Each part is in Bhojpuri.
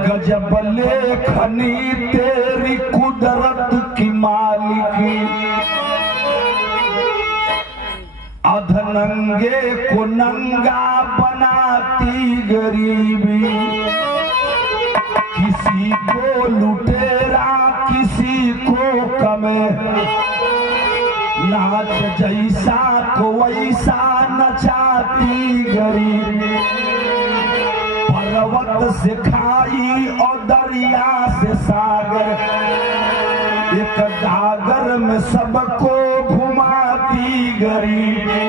गजब लेखनी तेरी कुदरत की मालिकी, अधनंगे को नंगा बनाती गरीबी, किसी को लुटेरा किसी को कमे, नाच जैसा को वैसा नचाती गरीबी, पर्वत से खाई और दरिया से सागर, एक गागर में सबको घुमाती गरीबी।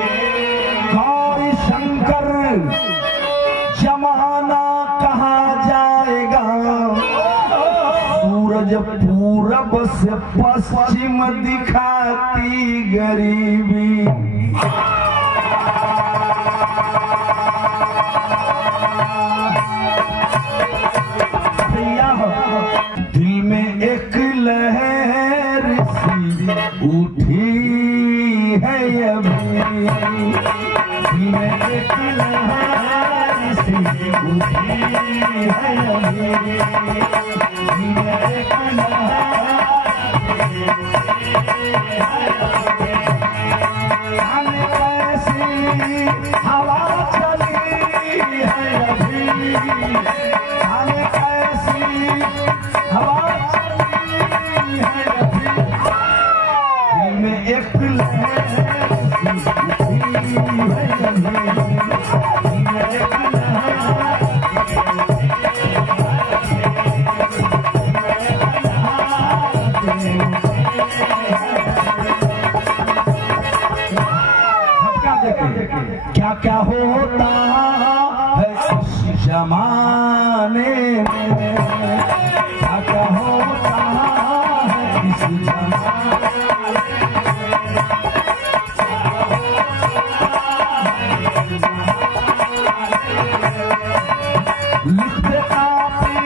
गौरी शंकर जमाना कहाँ जाएगा, सूरज पूरब से पश्चिम दिखाती गरीबी। दिल में एक लहर सी उठी है अभी, दिल में एक लहर सी उठी है अभी, दिल में एक लहर जाने कैसी हवा चली है अभी, जाने कैसी हवा चली है अभी, दिल में एक लहर सी उठी है अभी, दिल में एक क्या क्या होता है इस जमाने में, क्या क्या होता है इस जमाने में, लिखते काफी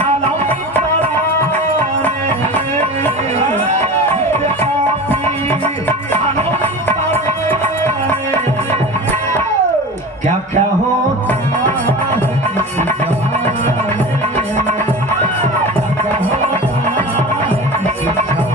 आलम तराने, लिखते काफी आलम तराने, क्या क्या होता है इस जमाने में, क्या क्या होता है इस जमाने में।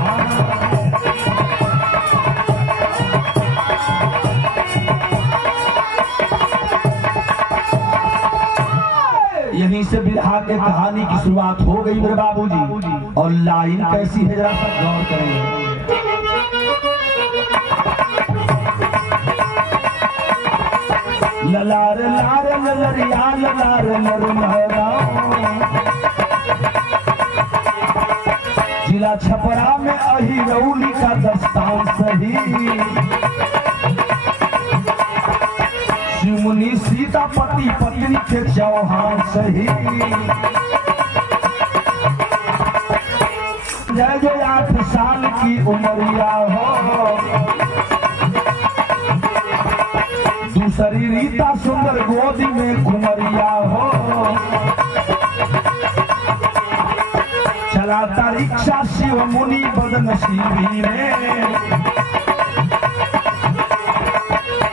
यहीं से बिरहा के कहानी की शुरुआत हो गई मेरे बाबूजी, और लाइन कैसी है जरा सा गौर करेंगे। ललार लार ललरिया ललार लर लहरा, जिला छपरा में अहिरौली का दस्तान सही, शिवमुनि सीता पति पत्नी के चौहान सही, जय जय 8 साल की उमरिया हो, दूसरी रीता सुंदर गोदी में घुमरिया हो, चलाता रिक्शा शिव मुनि बदनसीबी में,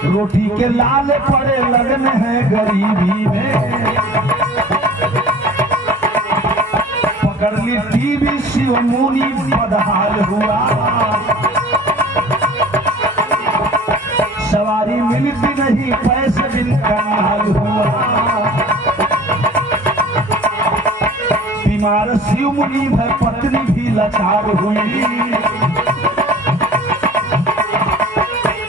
रोटी के लाल पड़े लगन है गरीबी में, पकड़ ली टीवी शिव मुनि बदहाल हुआ, सवारी मिलती नहीं पैसे बिन कंगाल हुआ, बीमार शिव मुनि भय पत्नी भी लाचार हुई,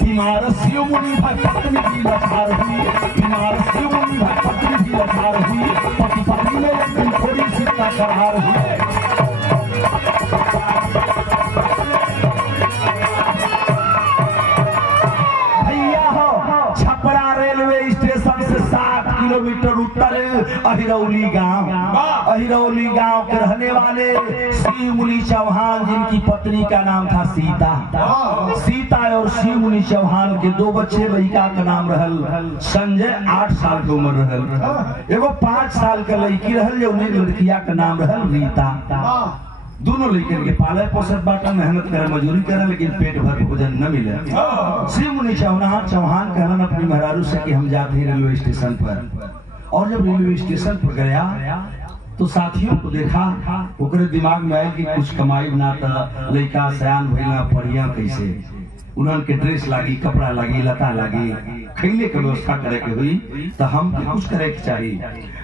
बीमार शिव मुनि भय पत्नी भी लाचार हुई, बीमार शिव मुनि भय पत्नी भी लाचार हुई, पति पत्नी में एक दिन थोड़ी सी तकरार हुई। किलोमीटर उत्तर अहिरौली गांव के रहने वाले शिव मुनि चौहान, जिनकी पत्नी का नाम था सीता और शिव मुनि चौहान के 2 बच्चे। लड़का का नाम रहल संजय, 8 साल की उम्र रहल। एगो 5 साल का लड़की रहल, जो उन्हें लड़किया का नाम रहल रीता। दोनों लड़कन के पाले पोषक बाटा, मेहनत करे, मजदूरी करे, लेकिन पेट भर भोजन न मिले। शिव मुनि चौहान कहलन अपनी मेहरारू से कि हम जाते हैं रेलवे स्टेशन पर। और जब रेलवे स्टेशन पर गया तो साथियों को देखा, ओकरे दिमाग में आया कि कुछ कमाई ना था, लड़का सयान भइला पढ़िया कैसे। उन्होंने ड्रेस लागी, कपड़ा लागी, लता लागी, खैले के व्यवस्था करे के हुई, तो हम कुछ करे के चाहिए।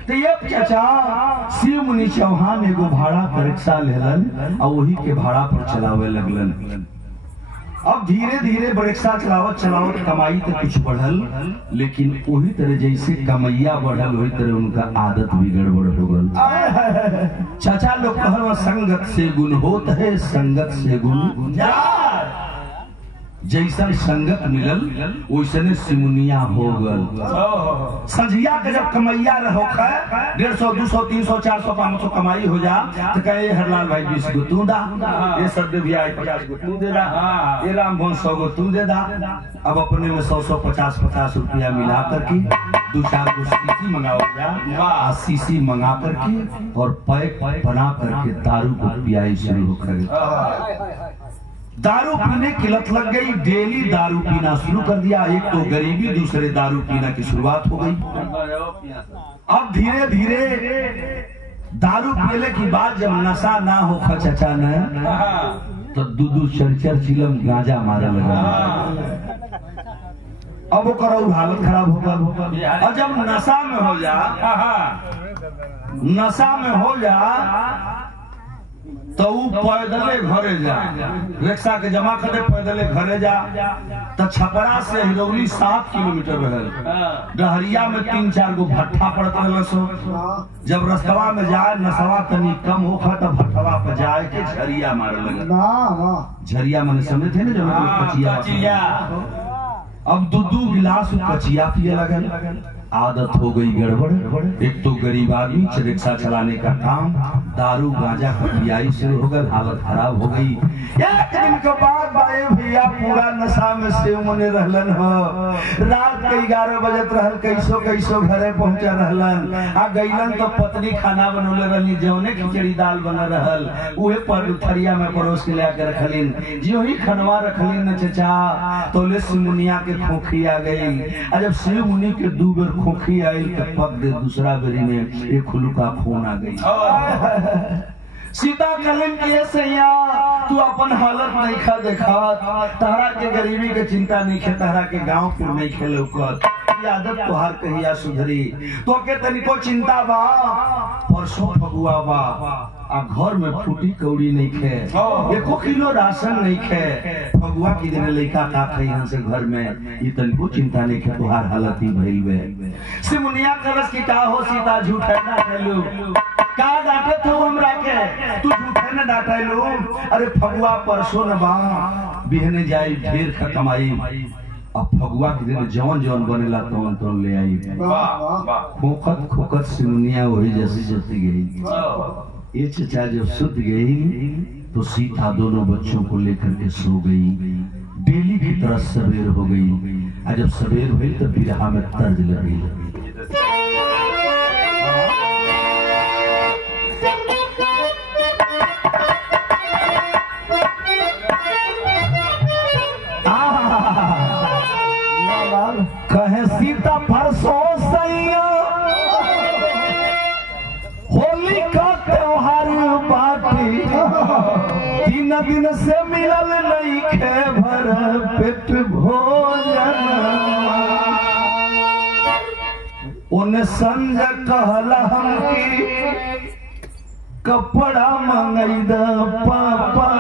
तो ये चाचा शिव मुनि चौहान एगो भाड़ा पर रिक्शा लेलन और वही के भाड़ा पर चलावे लगलन। अब धीरे धीरे रिक्शा चलावत कमाई तो कुछ बढ़ल, लेकिन वही तरह जैसे कमैया बढ़ल वही तरह उनका आदत भी गड़बड़ हो गल। चाचा लोग कहल संगत से गुण होत है, संगत से गुण जैसन संगत मिलल वैसने सिमुनिया हो गल। संझिया के जब कमैया रहो 150, 200, 300, 400, 500 कमाई हो जा तो कहे हरलाल भाई 20 गो तू दा, ये सब भी आई 50 गो तू दे दा, ये राम भवन 100 गो तू दे दा। अब अपने में 100, 50 रुपया मिला करके 2-4 गो सीसी मंगाओ जा, सीसी मंगा करके और पैक बना करके दारू को पियाई शुरू हो कर। दारू पीने की लत लग गई, डेली दारू पीना शुरू कर दिया। एक तो गरीबी, दूसरे दारू पीना की शुरुआत हो गई। अब धीरे धीरे दारू पीने की बाद जब नशा ना हो चाचा न, तो 2-4 चिलम गांजा मारे लगा। अब वो करो हालत खराब होगा। और जब नशा में हो जा तो पैदले घरे जा, रिक्शा के जमा करे पैदले घरे जा। तो छपरा से हिरौली 7 किलोमीटर रहल। डहरिया में 3-4 गो भट्ठा पड़त रहल। जब रस्तवा में जाए नशवा तनी कम होखा तो भट्ठवा पर जाए के झरिया मारे लगे। झरिया मैंने समझे थे ना, जब कचिया। अब 2-2 गिलास कचिया पिए लगल। आदत हो गई गड़बड़। एक तो गरीब आदमी रिक्शा चलाने का काम, दारू गांजा का पियाई शुरू हो गई, हालत खराब हो गई। एक दिन के बाद बाए भैया पूरा नशा में शिव मुनि रहलन हो। रात के 11 बजत रहल, कैसो घरे पहुंचा रहलन। आ गईलन तो पत्नी खाना बनौले रहली, जौने खिचड़ी दाल बना रहल उहे पर थरिया में परोस के लेकर रखलिन। जो ही खनवा रखलिन न चचा तो ले शिव मुनिया के खोखी आ गई। जब शिव मुनि के 2 बेर खोखी आई तो पग दे, दूसरा बेरी में एक खुलू का खून आ गई। सीता कहलन के सैया तू अपन हालत नहीं खा देखा, तारा के गरीबी के चिंता नहीं खे, तारा के गांव फिर नहीं खेले उकर आदत तोहार कहिया सुधरी, तो के तनिको चिंता बा। परसों फगुआ बा आ घर में फूटी कौड़ी नहीं खे, 1 किलो राशन नहीं खे। फगुआ की दिन लड़का का थे यहाँ से घर में, ये तनिको चिंता नहीं खे, तोहार हालत ही भइल बे। सिमुनिया करस की का हो सीता झूठे ना कहलू, का डांटे तू हमरा के, तू झूठे न डांटे लो। अरे फगुआ परसों न बा, बिहने जाई ढेर का कमाई। अब फगुआ के दिन जौन बनेला तो ले आई। खोखत सिमुनिया वही जैसी गई। ये चचा जब सुत गई तो सीता दोनों बच्चों को लेकर के सो गई। डेली की तरह सवेर हो गई। जब सवेर हुई तो बिरहा में तर्ज लगी। कहे सीता परसों सैया होली का त्योहार बाटी, 3 दिन से मिलल नहीं खे भर पेट भोजन। उन्हें संजय कहला हमकी कपड़ा मंगई द पापा,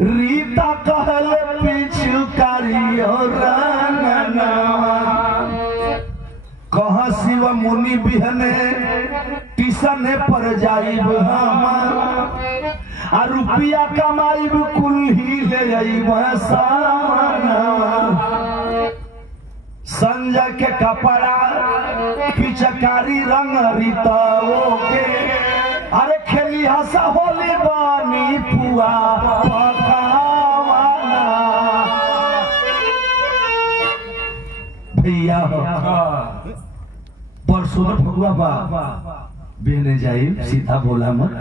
रीता कहल पिछुकारी और कहा शिव मुनि बिहने टिसने पर जाइब हम, आ रुपया कमाइब कुल ही ले जाइब सामान। संजय के कपड़ा पिचकारी रंग रीताओ के अरे खेली हंसा होली बानी पुआ पकावाना भैया परसों फगुआ बा बहने जाए सीधा बोला मत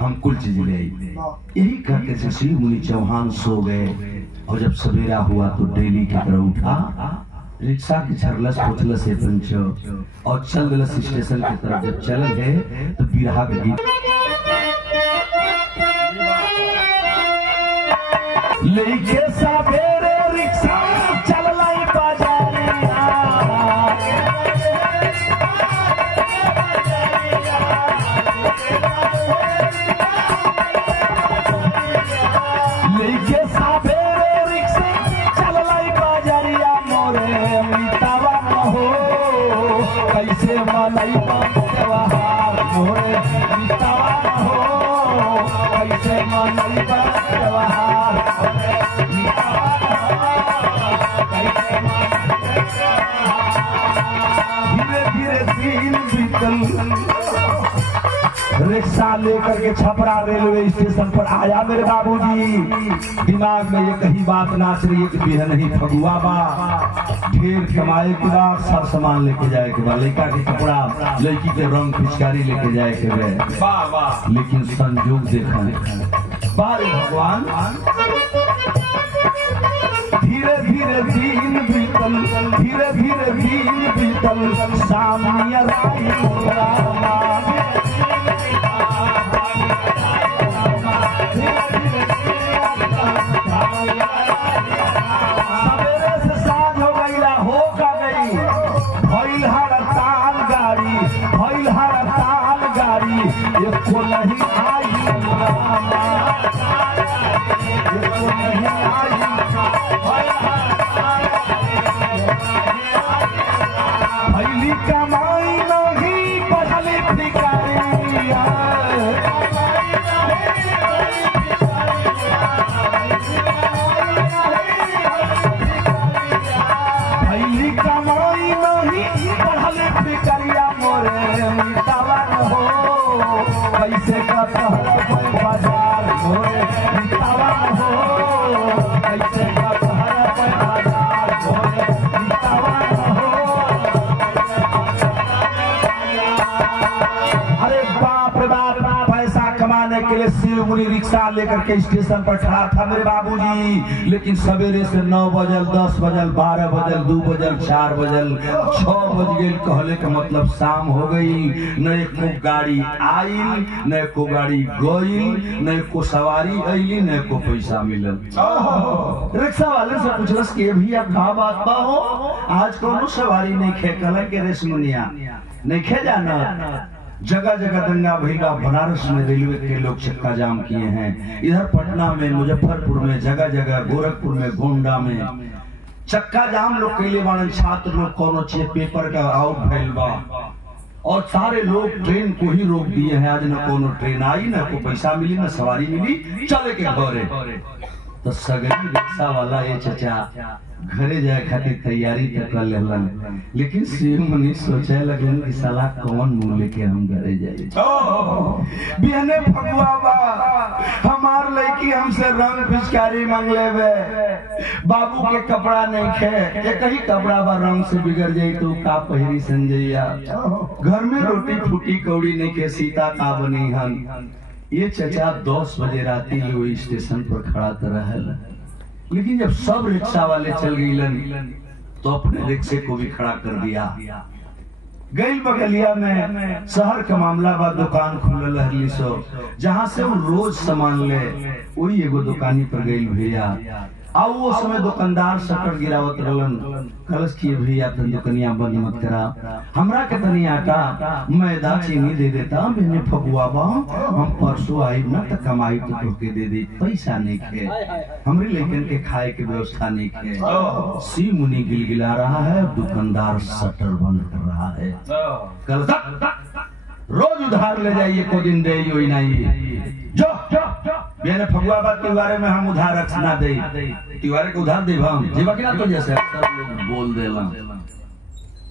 हम कुल चीज ले आई। यही करके श्री मुनि चौहान सो गए और जब सवेरा हुआ तो डेली की तरह उठा, रिक्शा की छरलस पुछलस से पंचो और चल गलस स्टेशन की तरफ। जब चल गए तो बिरहा के गीत लेके सवेरे रिक्शा चल लाई बाजारिया लेके सवेरे रिक्शा चल लाई बाजारिया मोरे मितावा हो कैसे मनाई त्योहार मोरे मितावा हो कैसे मनाई त्योहार धीरे धीरे दिन बीतल रिक्शा लेकर के छपरा रेलवे स्टेशन पर आया मेरे बाबूजी। दिमाग में ये कहीं बात नाच रही है कि बिहन ही फगुआ बा, ढेर कमाए के बाद सब सामान लेके जाए के बाद, लड़का के कपड़ा लड़की के रंग पिचकारी लेके जाए के बाद। लेकिन संजोग देखा बारे भगवान धीरे धीरे दिन बीतल धीरे धीरे दिन बीतल सामने सवेरे से साँझ हो गई हो का गई भइल हड़ताल गाड़ी भइल हड़ताल गाड़ी एको नहीं आई एको नहीं आई भैली कमाई नहीं पढ़ली भिखारिया भैली कमाई नहीं पढ़ली भिखारिया मोरे मितावा हो कैसे का बाजार मोरे मितावा हो कैसे का बाजार मोरे मितावा हो। अरे बाप रे बाप पैसा कमाने के लिए शिव मुनि रिक्शा लेकर के स्टेशन पर खड़ा था मेरे बाबूजी। लेकिन सवेरे से 9 बजल 10 बजल 12 बजल 2 बजल 4 बजल 6 बज गए कहले का मतलब शाम हो गई। न एको गाड़ी आई न एको गाड़ी गई न एको सवारी अली न एको पैसा मिलल। रिक्शा वाले से पूछलस के भैया का बात बा हो आज कोनो सवारी नहीं खे कहले के रेशमुनिया नहीं खे जाना। जगह जगह दंगा भैया बनारस में रेलवे के लोग चक्का जाम किए हैं, इधर पटना में मुजफ्फरपुर में जगह जगह गोरखपुर में गोंडा में चक्का जाम लोग कैले बाड़न। छात्र लोग कोनो चीज पेपर का आउट भइल बा और सारे लोग ट्रेन को ही रोक दिए हैं। आज न कोनो ट्रेन आई न को पैसा मिली न सवारी मिली चले के घरे। तो सगरी रिक्शा वाला ये चचा घरे जाए खातिर तैयारी तक कर लेलन। लेकिन शिव मुनि सोचे लगन कि साला कौन मुंह लेके हम घरे जाए। बिहने फगुआ बा हमार लड़की हमसे रंग पिचकारी मांग लेवे, बाबू के कपड़ा नहीं खे एक ही कपड़ा बा रंग से बिगड़ जाये तो का पहिरी संजैया। घर में रोटी फूटी कौड़ी नहीं के सीता का बनी हन। ये चचा 10 बजे राती वो स्टेशन पर खड़ा रहल। लेकिन जब सब रिक्शा वाले चल गईलन तो अपने रिक्शे को भी खड़ा कर दिया। गई बगलिया में शहर का मामला बा दुकान खुलल रहली सो जहाँ से वो रोज सामान ले वही एगो दुकानी पर गई भैया। अब वो समय दुकानदार शटर गिरावत रहलन कलश किए भैया तन दुकनिया बंद मत करा, हमरा के तनी आटा मैदा चीनी दे देता मैंने फगुआ बा हम परसों आई न तो कमाई तो तोके दे दे। पैसा नहीं खे हमरे लेकिन के खाए के व्यवस्था नहीं खे। शिव मुनि गिलगिला रहा है दुकानदार शटर बंद कर रहा है। कल रोज उधार ले जाइए को दिन दे जो मैंने फगुआ बात के बारे में हम उधार रखना दे त्योहार के उधार दे हम जीवा के ना तो जैसे सब लोग बोल देला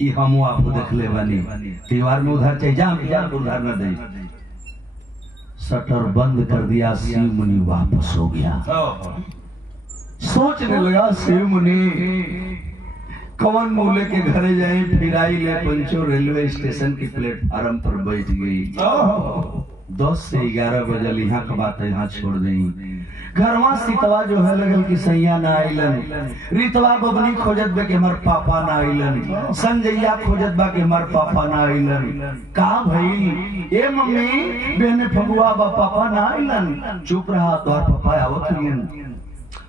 ये हम आपको देख ले बनी त्योहार में उधर चाहिए जा उधर न दे। शटर बंद कर दिया, शिव मुनि वापस हो गया। सोचने लगा शिव मुनि कौन मूले के घरे जाए, फिर आई ले पंचो रेलवे स्टेशन के प्लेटफार्म पर बैठ गई। 10 से 11 बजल यहाँ का बात यहाँ छोड़ दें। घरवा सीतवा जो है लगल कि सैया ना आइलन, रीतवा बबनी खोजत बे के हमार पापा ना आइलन, संजैया खोजत बा के हमार पापा ना आइलन। का भई ए मम्मी बहने फगुआ बा पापा ना आइलन। चुप रहा, तोर पापा आवत हन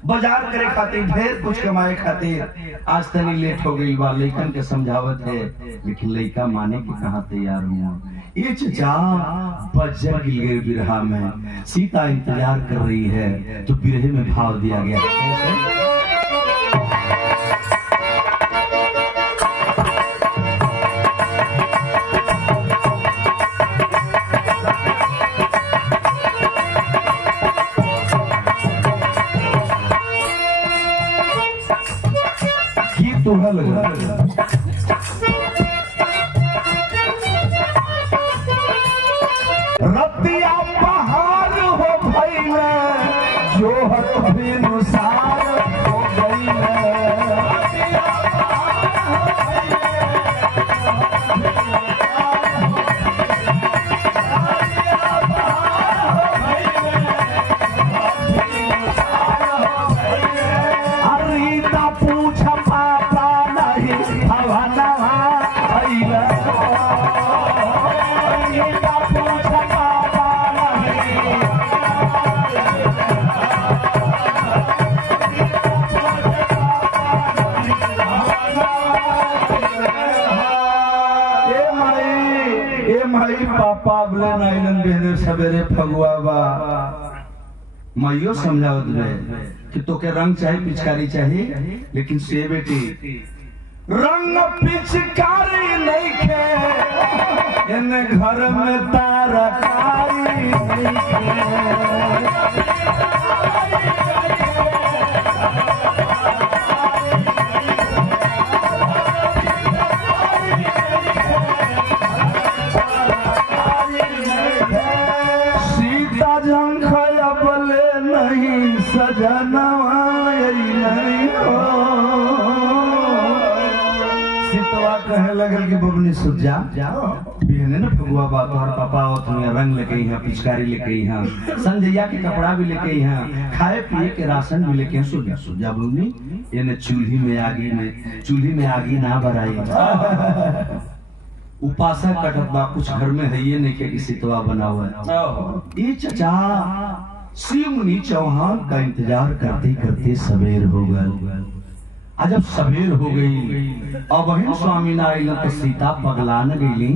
बाजार करे खातिर, ढेर कुछ कमाए खातिर। आज तनी लेट हो गई बा, लइकन के समझावत है, लेकिन लइका माने की कहाँ तैयार हुआ। ये चचा बज्जर गिल गए बिरहा में, सीता इंतजार कर रही है तो बिरहे में भाव दिया गया। गीत तो लगा रतिया पहाड़ हो भइले, जो हत बेनुसार हो गइले। अरीता पूछ पापा नहीं हवनवा भइले। पापा बोले नाइलन बेरे सवेरे फगुआ बा। माइयो समझावत रहे कि तो के रंग चाहिए, पिचकारी चाहिए, लेकिन से बेटी रंग पिचकारी नहीं खे, इन घर में तारकारी नहीं खे। सीतवा कहे लगल कि बबनी सुत जा बिहने न फगुआ बा, तोहर पापा और तुम्हें रंग लेके यहाँ, पिचकारी लेके यहाँ, संजैया के कपड़ा भी लेके यहाँ, खाए पिए के राशन भी लेके सुत जा बबनी। ये चूल्ही में आगी ना भराई। उपासक कटत बा, कुछ घर में है ये नहीं कि सीतवा बना हुआ है। ये चचा शिव मुनि चौहान का इंतजार करते करते सवेर हो गए। जब सवेर हो गई अब वही स्वामी नाइलन तो सीता पगला न गई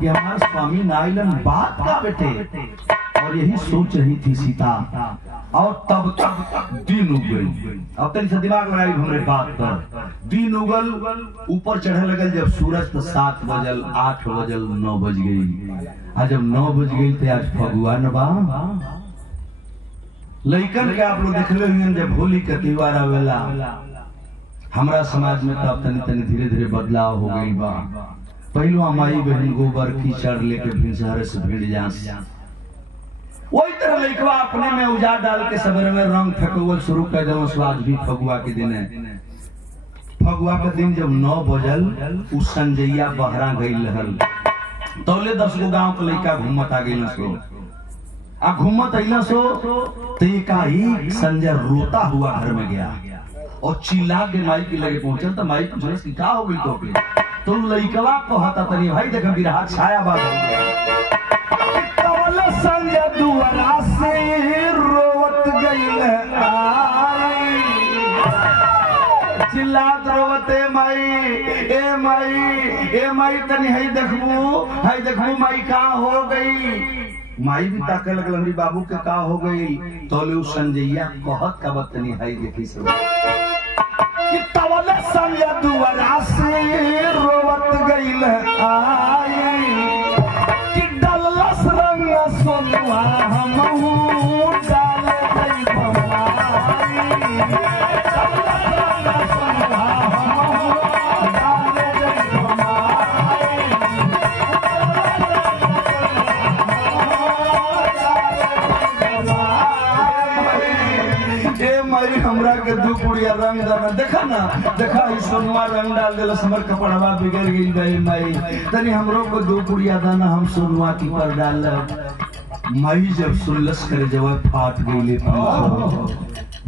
कि हमारे स्वामी नाइलन बात का बेटे, और यही सोच रही थी सीता। और तब तक दिन उग गई। अब तक से दिमाग लगाई हमारे बात पर। दिन उगल, ऊपर चढ़े लगल, जब सूरज तो 7 बजल, 8 बजल, 9 बज गई। जब 9 बज गई तो आज फगुआ न बा। लइकन के आप लोग देखले हुए जब होली के त्योहार आवेला, हमारा समाज में तब तनी तनी धीरे धीरे बदलाव हो गई बा। पहलू माई बहन गोबर कीचड़ लेके भिनसहरे से भीड़ जा, वही तरह लइकवा अपने में उजाड़ डाल के सवेरे में रंग फेंकल शुरू कर दे। स्वाद भी फगुआ के दिन है। फगुआ के दिन जब 9 बजल, उस संजैया बहरा गई लहल, तौले 10 गो गांव के लइका घूमत आ गई सो। घूमत अला सो ही संजय रोता हुआ घर में गया और चिल्ला के माई के लगे पहुंचल। तो माई पूछलस कि का हो गई तो लइकवा कहता तनी भाई देख बिरहा छाया बात हो गया। संजय दुआरा से रोवत गई चिल्लात रोवते माई, ए माई, ए माई तनी हई देखबू माई का हो गई। माई भी ताके लगल हमरी बाबू के का हो गई। तोले उ संजैया कहत का बतनी हई देखी सब कि तवले संजय दुआरा से रोवत गइल आई कि डलस रंग सोनुआ हमहू डाल गई बमाई। डलस रंग सोनुआ हमहू डाल गई बमाई। माई हमरा के दू पुड़िया रंग दाना देखा ना, देखा ही सोनमा रंग डाल देला, हमर कपड़वा बिगड़ गई भाई माई, तनी हमरो को दू पुड़िया दाना हम सोनवा की पर डाल। माई जब सुनलस करे जवाब फाट गई।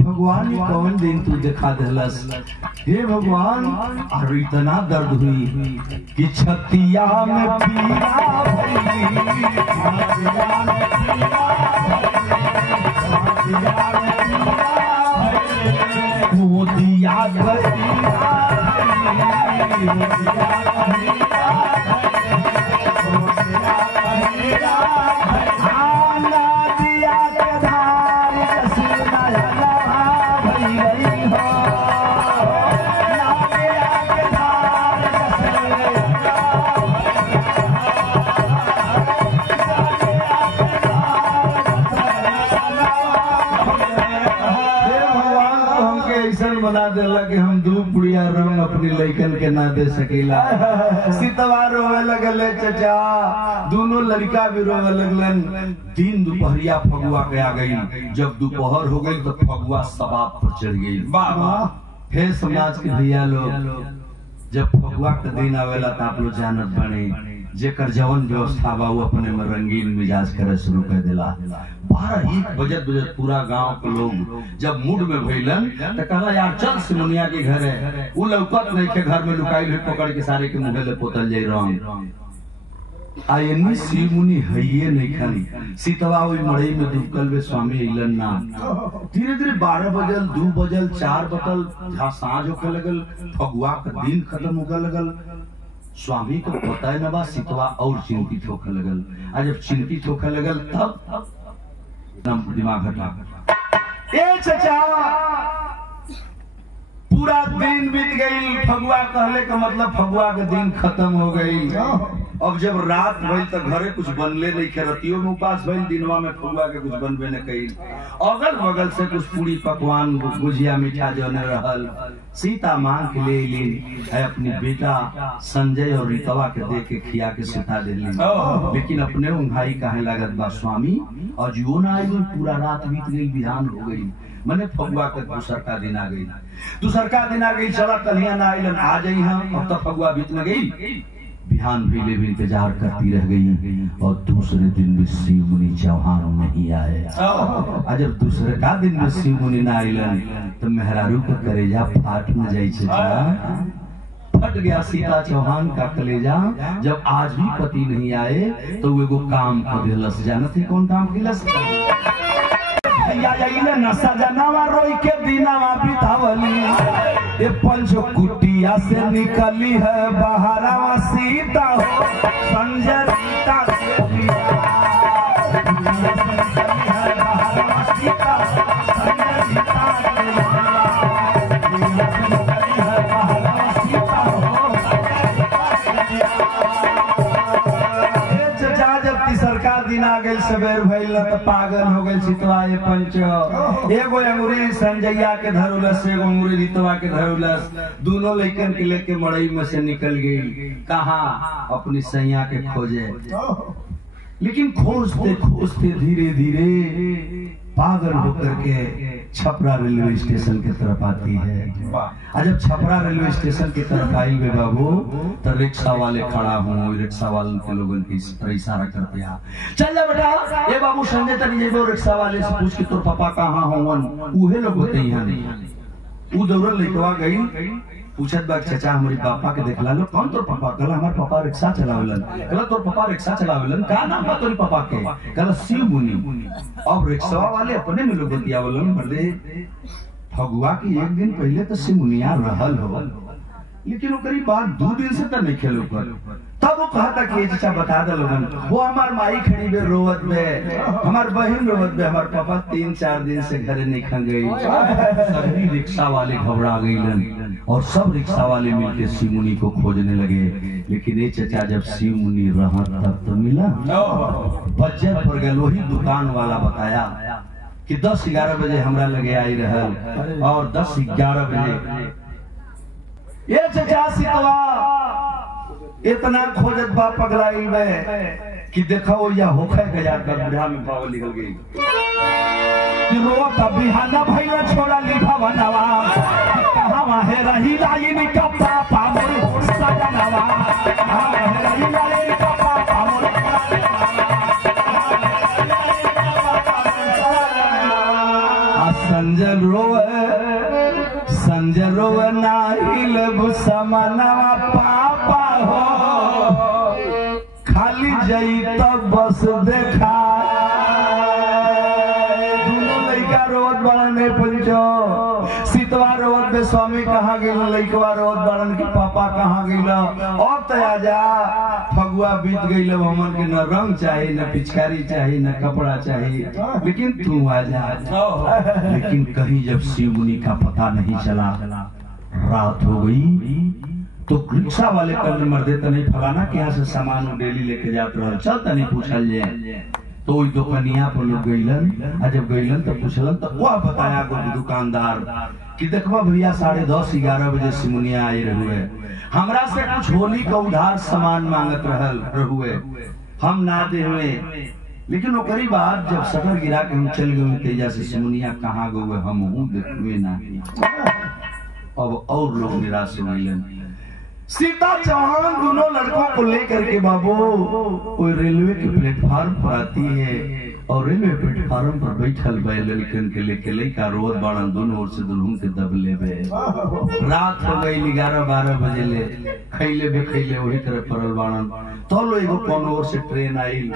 भगवान कौन दिन तू दिखा देलस, हे भगवान और इतना दर्द हुई कि छतिया में पीड़ा मोदिया बना देला कि हम दू पुड़िया रंग अपनी लइकन के ना दे सकेला। सीतवा रोवे लगले चचा, दोनों लड़का भी रोवे लगलन। दिन दोपहरिया फगुआ के आ गई, जब दोपहर हो गई तो फगुआ सबाब पर चढ़ गई। हे समाज के भैया लोग, जब फगुआ के दिन आवेला तो आप लोग जानत बने जेकर जवन व्यवस्था बा वो अपने में रंगीन मिजाज करे शुरू कर देला। 12-1 बजत पूरा गांव के लोग जब मूड में भइलन तो कहला यार चल सिमुनिया के घर है, उ लौकत नहीं के घर में लुकाई हुई पकड़ के सारे के मुंह ले पोतल जाई रंग। आयनी सिमुनी हइये नहीं खानी, सीतवा हुई मड़ई में दुबकल वे स्वामी अइलन ना। धीरे धीरे 12 बजल, 2 बजल, 4 बजल, जहाँ साँझ होके लगल, फगुआ का दिन खत्म होके लगल। स्वामी को पता है न बा, सीतवा और चिंतित होकर लगल। आज जब चिंतित होकर लगल तब दिमाग हटा, ए चचा पूरा दिन बीत गई, फगुआ कहले का मतलब फगुआ के दिन खत्म हो गई। अब जब रात भइल तो घरे कुछ बनले नहीं खे, रतियों में उपास भइल, दिनवा में फगुआ के कुछ बनबे न कई। अगल बगल से कुछ पूरी पकवान गुजिया मीठा जो न रहल, सीता मांग के ले ली है अपनी बेटा संजय और रीतवा के दे के खिया के सुता दे ली। लेकिन अपने उंघाई काहे लागत बा स्वामी, और जो ना आई पूरा रात बीत गई, बिहान हो गई, मने फगुआ के दूसर का दिन आ गई। दूसर का दिन आ गई, चला कलिया ना आइलन, आ जाई हम, अब तक फगुआ बीत न गई। बिहान भीले भी इंतजार करती रह गई, और दूसरे दिन भी शिव मुनि चौहान नहीं आए। और जब दूसरे का दिन में शिव मुनि ना आइलन तो मेहरारू का कलेजा फाट न जाई छे। फट गया सीता चौहान का कलेजा। जब आज भी पति नहीं आए तो वो काम कर दिलस। जानत ही कौन काम किलस? सजनावा रोई के दीनावा बितावली, ये पंच कुटिया से निकली है बहारावा सीता हो संजय रीता के लिया। दिन आ गए सवेर भइल तो पागल हो गए सीतवा। ये पंच एगो अंगूरी संजैया के धरुलस, एगो अंगूरी रीतवा के धरुलस, दोनों लइकन के लेके मड़ई में से निकल गई। कहाँ? अपनी सैया के खोजे। लेकिन खोजते खोजते धीरे धीरे पागल होकर के छपरा रेलवे स्टेशन की तरफ आती है। और जब छपरा रेलवे स्टेशन की तरफ आई वे बाबू तो रिक्शा वाले खड़ा हूँ, रिक्शा वालों के लोगों की इशारा करते हैं, चल जा बेटा। ये बाबू संजय तरी जो रिक्शा वाले से पूछ के तोर पापा कहाँ हो, उहे लोग होते हैं। वो दौड़ल लइकवा गई, पूछत बा चाचा हमारी पापा के देखला लो। कौन तोर पापा? कहला हमार पापा रिक्शा चलावेलन। कहला तोर पापा रिक्शा चलावेलन, का नाम बा तोरी पापा के? कहला शिव मुनि। अब रिक्शा वाले अपने में लोग बतियावलन, बड़े फगुआ की एक दिन पहले तो शिव मुनिया रहल हो, लेकिन ओकरी बाद 2 दिन से तो नहीं खेलो कर। तब वो कहता कि चाचा बता दे लोगन, वो हमार माई खड़ी बे रोवत में, हमार बहन रोवत में, हमार पापा 3-4 दिन से घरे नहीं खा गई। सभी रिक्शा वाले घबरा गईलन और सब रिक्शा वाले मिलके शिव मुनि को खोजने लगे। लेकिन ये चचा जब शिव मुनि रहा तब तो मिला, बजट पर गए। वही दुकान वाला बताया कि 10-11 बजे हमरा लगे आई रहल, और 10-11 बजे ये चचा सीतवा इतना खोजत बा पगलाई में कि देखो या होखे गया कर बुढ़ा में पावल निकल गई। रोत बिहान भइल छोड़ा लिखवनवा कहाँ है रही लाइन का पापा मोर सजनवा कहाँ है रही लाइन का पापा मोर संजय रोवे नाहिल भुसमनवा पापा हो खाली जई तब बस देखा दोनों लड़का रोवत बड़न ने पूछो सीतवा रोवत में स्वामी कहाँ गेल लड़कवा रोवत बड़न के पापा कहाँ गेल अब तो आजा फगुआ बीत गई हमन के न रंग चाहिए न पिचकारी चाहिए न कपड़ा चाहिए लेकिन तू आजा लेकिन कहीं जब शिव मुनि का पता नहीं चला रात हो गई तो रिक्शा वाले कल मर्दे तने फलाना के यहाँ से सामान डेली लेके जात रहा चल तने पूछल जाए तो वही दुकानिया पर लोग गईलन जब गईलन तो पूछलन तो वह बताया दुकानदार कि देखवा भैया 10:30-11 बजे सिमुनिया आए रहुए हमरा से कुछ होली का उधार सामान मांगत रहुए हम ना दे हुए लेकिन वो करीब बाद जब शटर गिरा के हम चल गए तेजा से सिमुनिया कहाँ गए हम देखुए ना अब और लोग निराश हो गए सीता चौहान दोनों लड़कों को लेकर के बाबू कोई रेलवे के प्लेटफार्म पर आती है और रेलवे प्लेटफार्म पर बैठल लड़कन के लेके लड़का रोज बाड़न दोनों ओर से दुल्हन के दब ले रात हो गई 11-12 बजे ले खैले बेखैले वही तरह पड़ल बाड़न तो लो एगो कोनो ओर से ट्रेन आई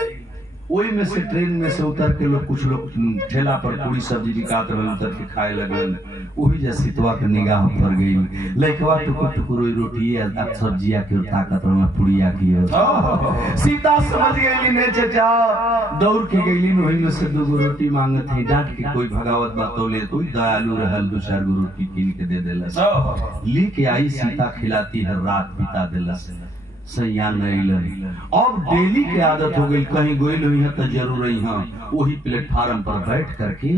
वही में से ट्रेन में से उतर के लोग कुछ लोग ठेला पर पूरी सब्जी बिकात रहे उतर के खाए लगल वही जैसे सीतवा के निगाह पर गई लड़कवा टुकुर टुकुर रोटी सब्जिया के ताकत में पुड़िया की सीता समझ गई ने चचा दौड़ के गई वही में से 2 रोटी मांगत है डांट के कोई भगावत बतौले तो दयालु रहल 2-4 रोटी कीन के दे देलस लेके आई सीता खिलाती है रात बिता देलस सैया नहीं अब डेली की आदत हो गई कहीं गोइल हुई है तो जरूर यहाँ वही प्लेटफार्म पर बैठ करके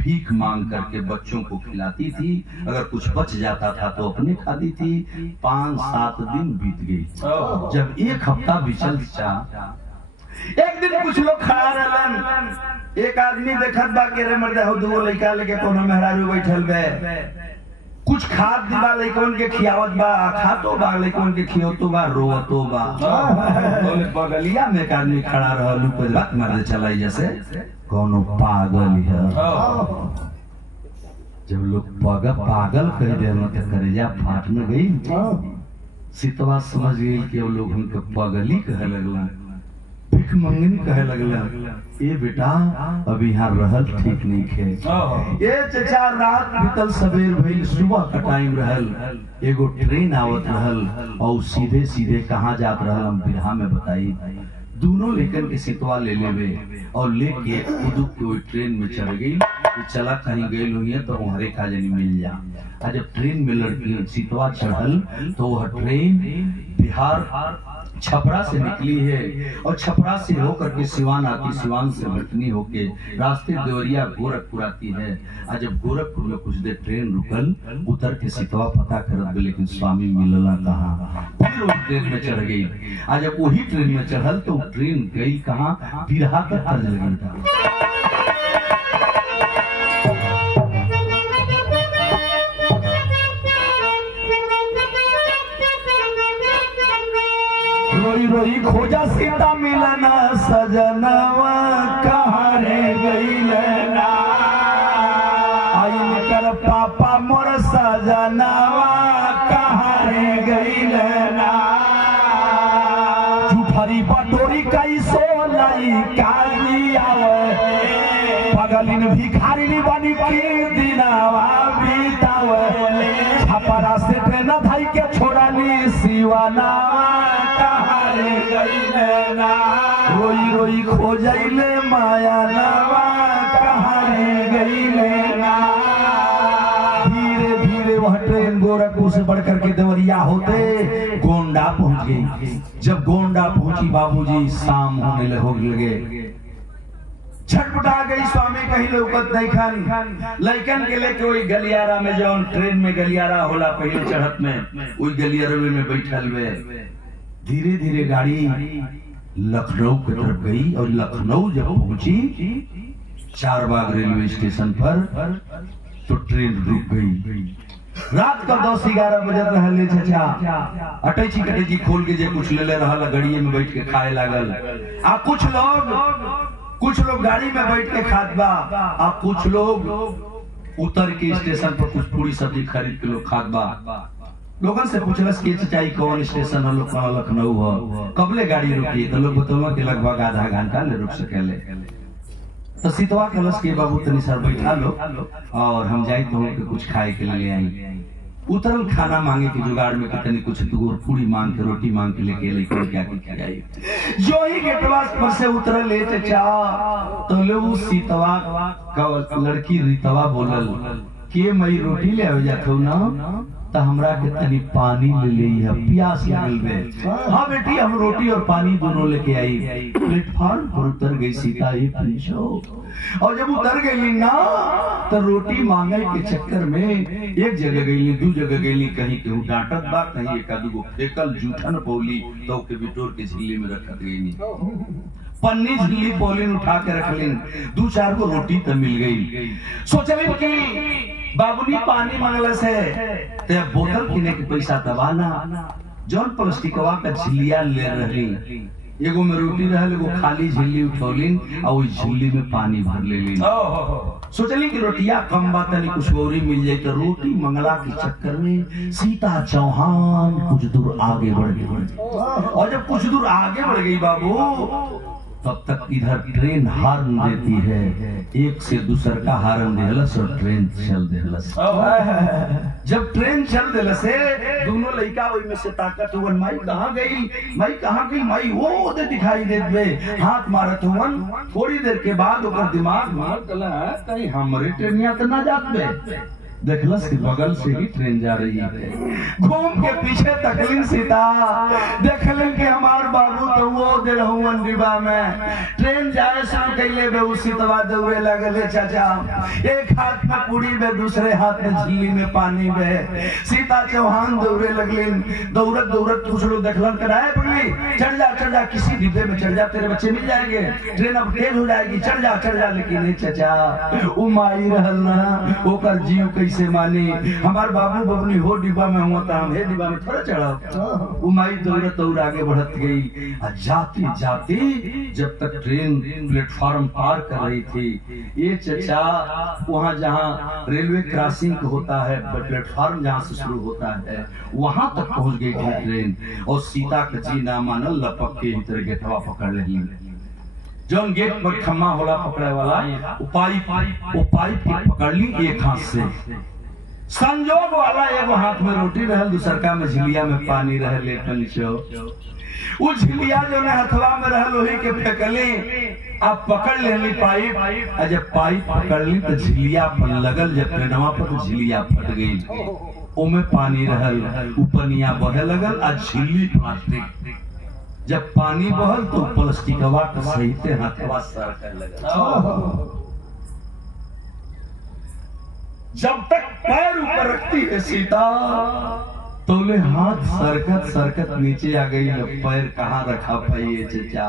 भीख मांग करके बच्चों को खिलाती थी अगर कुछ बच जाता था तो अपने खाती थी 5-7 दिन बीत गई जब 1 हफ्ता बिचल एक दिन कुछ लोग खड़ा रहलन एक आदमी देखत बा के रे मर्दे हो 2 लड़का लेके कोनो मेहरारू बैठल बे कुछ खाद दिबा लइकन के खियावत बा खातो बा लइकन के खियोतो बा रोवतो बा बोले बगलिया में एक आदमी खड़ा रहल ऊपर बात मार दे चलाई जैसे कोनो पागल है जब लोग पागल कह दे न त करेजा फाट में गई सीतवा समझ गई कि वो लोग हमके पगली कहे लगला भिख मंगनी कहे लगला ये बेटा अभी यहाँ रहल ठीक नहीं खे ये चचा रात बीतल सवेर भइल सुबह का टाइम रहल एगो ट्रेन आवत रहल और सीधे सीधे कहाँ जात रहल हम बिरहा में बताई दोनों लेकर के सितवा ले लेवे और लेके उदुक के ट्रेन में चढ़ गई चला कहीं गई हुई है तो हरे का जनी मिल जा जब ट्रेन में लड़की सितवा चढ़ल तो वह ट्रेन बिहार छपरा से निकली है और छपरा से होकर के सिवान आती सिवान से भटनी होके रास्ते देवरिया गोरखपुर आती है आज जब गोरखपुर में कुछ देर ट्रेन रुकल उतर के सितवा पता करत लेकिन स्वामी मिलला कहाँ फिर उस ट्रेन में चढ़ गई आज जब वही ट्रेन में चढ़ल तो ट्रेन गई कहाँ बिरहा के तर्ज लगल था रोई रोई खोजा सीता मिलना सजनवा कहाँ रे गईलना आइन कर पापा मोर सजनवा कहाँ रे गईलना झूठरी बटोरी कई सोलाई काली आवे पगलिन भिखारी बनी की दिनावा बीतावे छपरा से ट्रेन धई के छोड़ाली सिवानावा रोई रोई खोजैले माया नवा कहाँ रे गईले धीरे धीरे वह ट्रेन गोरखपुर से बढ़ करके देवरिया होते गोंडा पहुंच गई जब गोंडा पहुंची बाबूजी शाम होने लगे छटपटा गई स्वामी कहीं लौकत नहीं खान लइकन के लेके वही गलियारा में जौन ट्रेन में गलियारा होला पहले चढ़त में वही गलियारवे में बैठल वे धीरे धीरे गाड़ी लखनऊ की तरफ गई और लखनऊ जब पहुंची चारबाग रेलवे स्टेशन पर तो ट्रेन रुक गई। रात का 10-11 बजे रहले चाचा अटैची कटैची खोल के जे कुछ ले रहल गड़िए में बैठ के खाए लागल। आ कुछ लोग गाड़ी में बैठ के खात बा। आ कुछ लोग उतर के स्टेशन पर कुछ पूरी सब्जी खरीद के लोग खात बा। लोगन से पूछलस के चाचा कौन स्टेशन है? लोग कहा लखनऊ है। कबले गाड़ी रुकी? तो लोग बतौला कि लगभग आधा घंटा ले रुक सकेले। तो सीतवा कलश के बाबू तनी सर बैठा लो और हम जाए तो कुछ खाए के लिए आई। उतरल खाना मांगे के जुगाड़ में तनी कुछ पूरी मांग के रोटी मांग के लेके लेकिन क्या जाए। जो ही गेटवा पर से उतरल ले चाचा तो लोग सीतवा का लड़की रीतवा बोलल के मई रोटी ले आवे जात हो ना तो हमरा के तनी पानी ले है, प्यास लगल बे। हाँ बेटी हम रोटी और पानी दोनों लेके आई। प्लेटफॉर्म पर उतर गई सीता एक और जब उतर गई ना तो रोटी मांगे के चक्कर में एक जगह गई, दू जगह गई, कहीं केहू डांटत बा, कहीं एक आदमी फेकल जूठन पौली तो के बिटोर के झिल्ली में रखत गई। पन्नी झिल्ली पौलिन उठा के रखलिन, 2-4 को रोटी तो मिल गई। सोचलिन कि बाबूनी पानी मांगल से ते बोतल किने के पैसा दबाना जौन प्लास्टिकवा का झिल्लिया ले रही। एगो में रोटी रहल, एगो खाली झिल्ली उठौलिन और वही झिल्ली में पानी भर लेलिन। सोचली कि रोटिया कम बा तनी कुछ गौरी मिल जाए तो रोटी मंगला के चक्कर में सीता चौहान कुछ दूर आगे बढ़ गई। और जब कुछ दूर आगे बढ़ गई बाबू तब तक इधर ट्रेन हार्न देती है। एक से दूसर का हार्न देहलस और ट्रेन चल देहलस। जब ट्रेन चल देहलस दोनों लड़का वही में से ताकत हुवन माई कहाँ गई, माई कहाँ गई, माई वो दे दिखाई देत बे हाथ मारत हुवन। थोड़ी देर के बाद ओकर दिमाग में कहीं हमारे ट्रेनिया तो ना जात बे। देखलस कि बगल से ही ट्रेन जा रही है। घूम के पीछे तकलीन सीता देखलिन कि हमार बाबू तो वो दे रहुवन डिब्बा में ट्रेन जाए शुरू कैले बे। उसी तवा दौड़े लगले चाचा, एक हाथ में पूरी बे, दूसरे हाथ में झिल्ली में पानी बे। सीता चौहान दौड़े लगलिन। दौड़त दौड़त कुछ लोग देखलन कराए पगली चढ़ जा किसी डिब्बे में चढ़ जा, तेरे बच्चे मिल जाएंगे, ट्रेन अब तेज हो जाएगी, चढ़ जा। लेकिन नहीं चाचा वो माई रहल ना ओकर जीव से मानी। हमार बाबू बबनी हो डिब्बा में हुआ था, हम हे डिब्बा में थोड़ा चढ़ा। उमाई दौड़त दौड़ आगे बढ़त गई। जाती जाती जब तक ट्रेन प्लेटफॉर्म पार कर रही थी ये चचा वहां जहां रेलवे क्रॉसिंग होता है, प्लेटफॉर्म जहां से शुरू होता है वहां तक पहुंच गई थी ट्रेन। और सीता का जी ना मानल लपक के इधर गेटवा पकड़ रही। जौन गेट पर खम्मा होला पकड़े वाला वो पाइप पकड़ ली एक हाथ से। संजोग वाला एगो हाथ में रोटी रहल, दूसरका में झिलिया में पानी रहल। वो झिलिया जो ने हथवा में रहल वही के फेंकली। आप पकड़ लेली पाइप। जब पाइप पकड़ ली तो झिलिया पर लगल। जब ट्रेनवा पर तो झिलिया फट गई। ओमे पानी रहल, ऊपनिया बहे लगल आ झिल्ली प्लास्टिक। जब पानी बहल तो प्लास्टिकवा के सहिते हाथवा सरकने लगा। जब तक पैर ऊपर रखती है सीता तो ले हाथ सरकत नीचे आ गई। पैर कहाँ रखा पाइए चचा।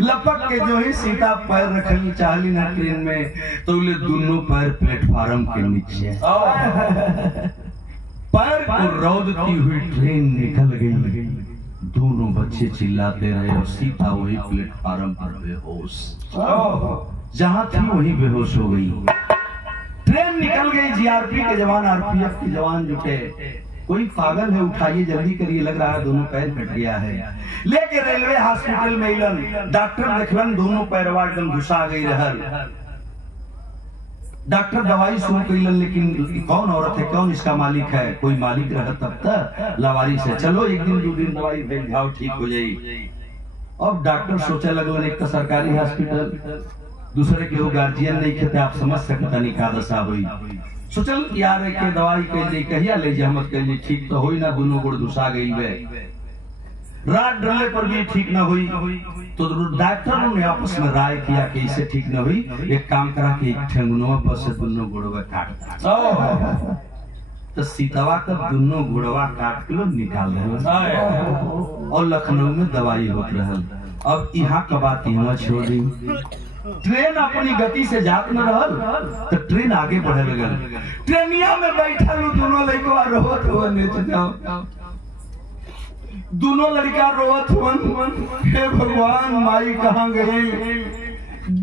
लपक के जो ही सीता पैर रखनी चाहली ना ट्रेन में तो ले दोनों पैर प्लेटफॉर्म के नीचे। पैर को रौदती हुई ट्रेन निकल गई। दोनों बच्चे चिल्लाते रहे और सीता वही प्लेटफॉर्म पर बेहोश, जहां थी वही बेहोश हो गई। ट्रेन निकल गई। जीआरपी के जवान आरपीएफ के जवान जुटे। कोई पागल है, उठाइए जल्दी करिए, लग रहा है दोनों पैर कट गया है। लेके रेलवे हॉस्पिटल में इलन। डॉक्टर देखलन दोनों पैरवा एकदम घुसा गई रहल। डॉक्टर दवाई शुरू कैलन लेकिन कौन औरत है, कौन इसका मालिक है? कोई मालिक रहा तब तक लवारी से चलो 1 दिन 2 दिन दवाई भेज जाओ ठीक हो जाएगी। अब डॉक्टर सोचे लगल एक तो सरकारी हॉस्पिटल, दूसरे के गार्जियन नहीं खेते, आप समझ सकता नहीं का दशा हुई। सोचल यार के दवाई के कहिया ले जा मत कहिए ठीक तो हुई ना, दोनों गोड़ घुसा गई वे। रात डरले पर भी ठीक ना हुई तो डॉक्टरों ने आपस में राय किया कि इसे ठीक न हुई, एक काम करा कि ठेंगुनवा पर से दोनों गुड़वा काट। तो सीतवा का दोनों गुड़वा काट के लोग निकाल रहे और लखनऊ में दवाई होत रहल। अब यहाँ का बात यहाँ छोड़ दी। ट्रेन अपनी गति से जात न रहल तो ट्रेन आगे बढ़े लगल। ट्रेनिया में बैठल दोनों लड़का रोवत हुआ नीचे जाओ, दोनों लड़का रोवत हुआ, हे भगवान माई कहाँ गई।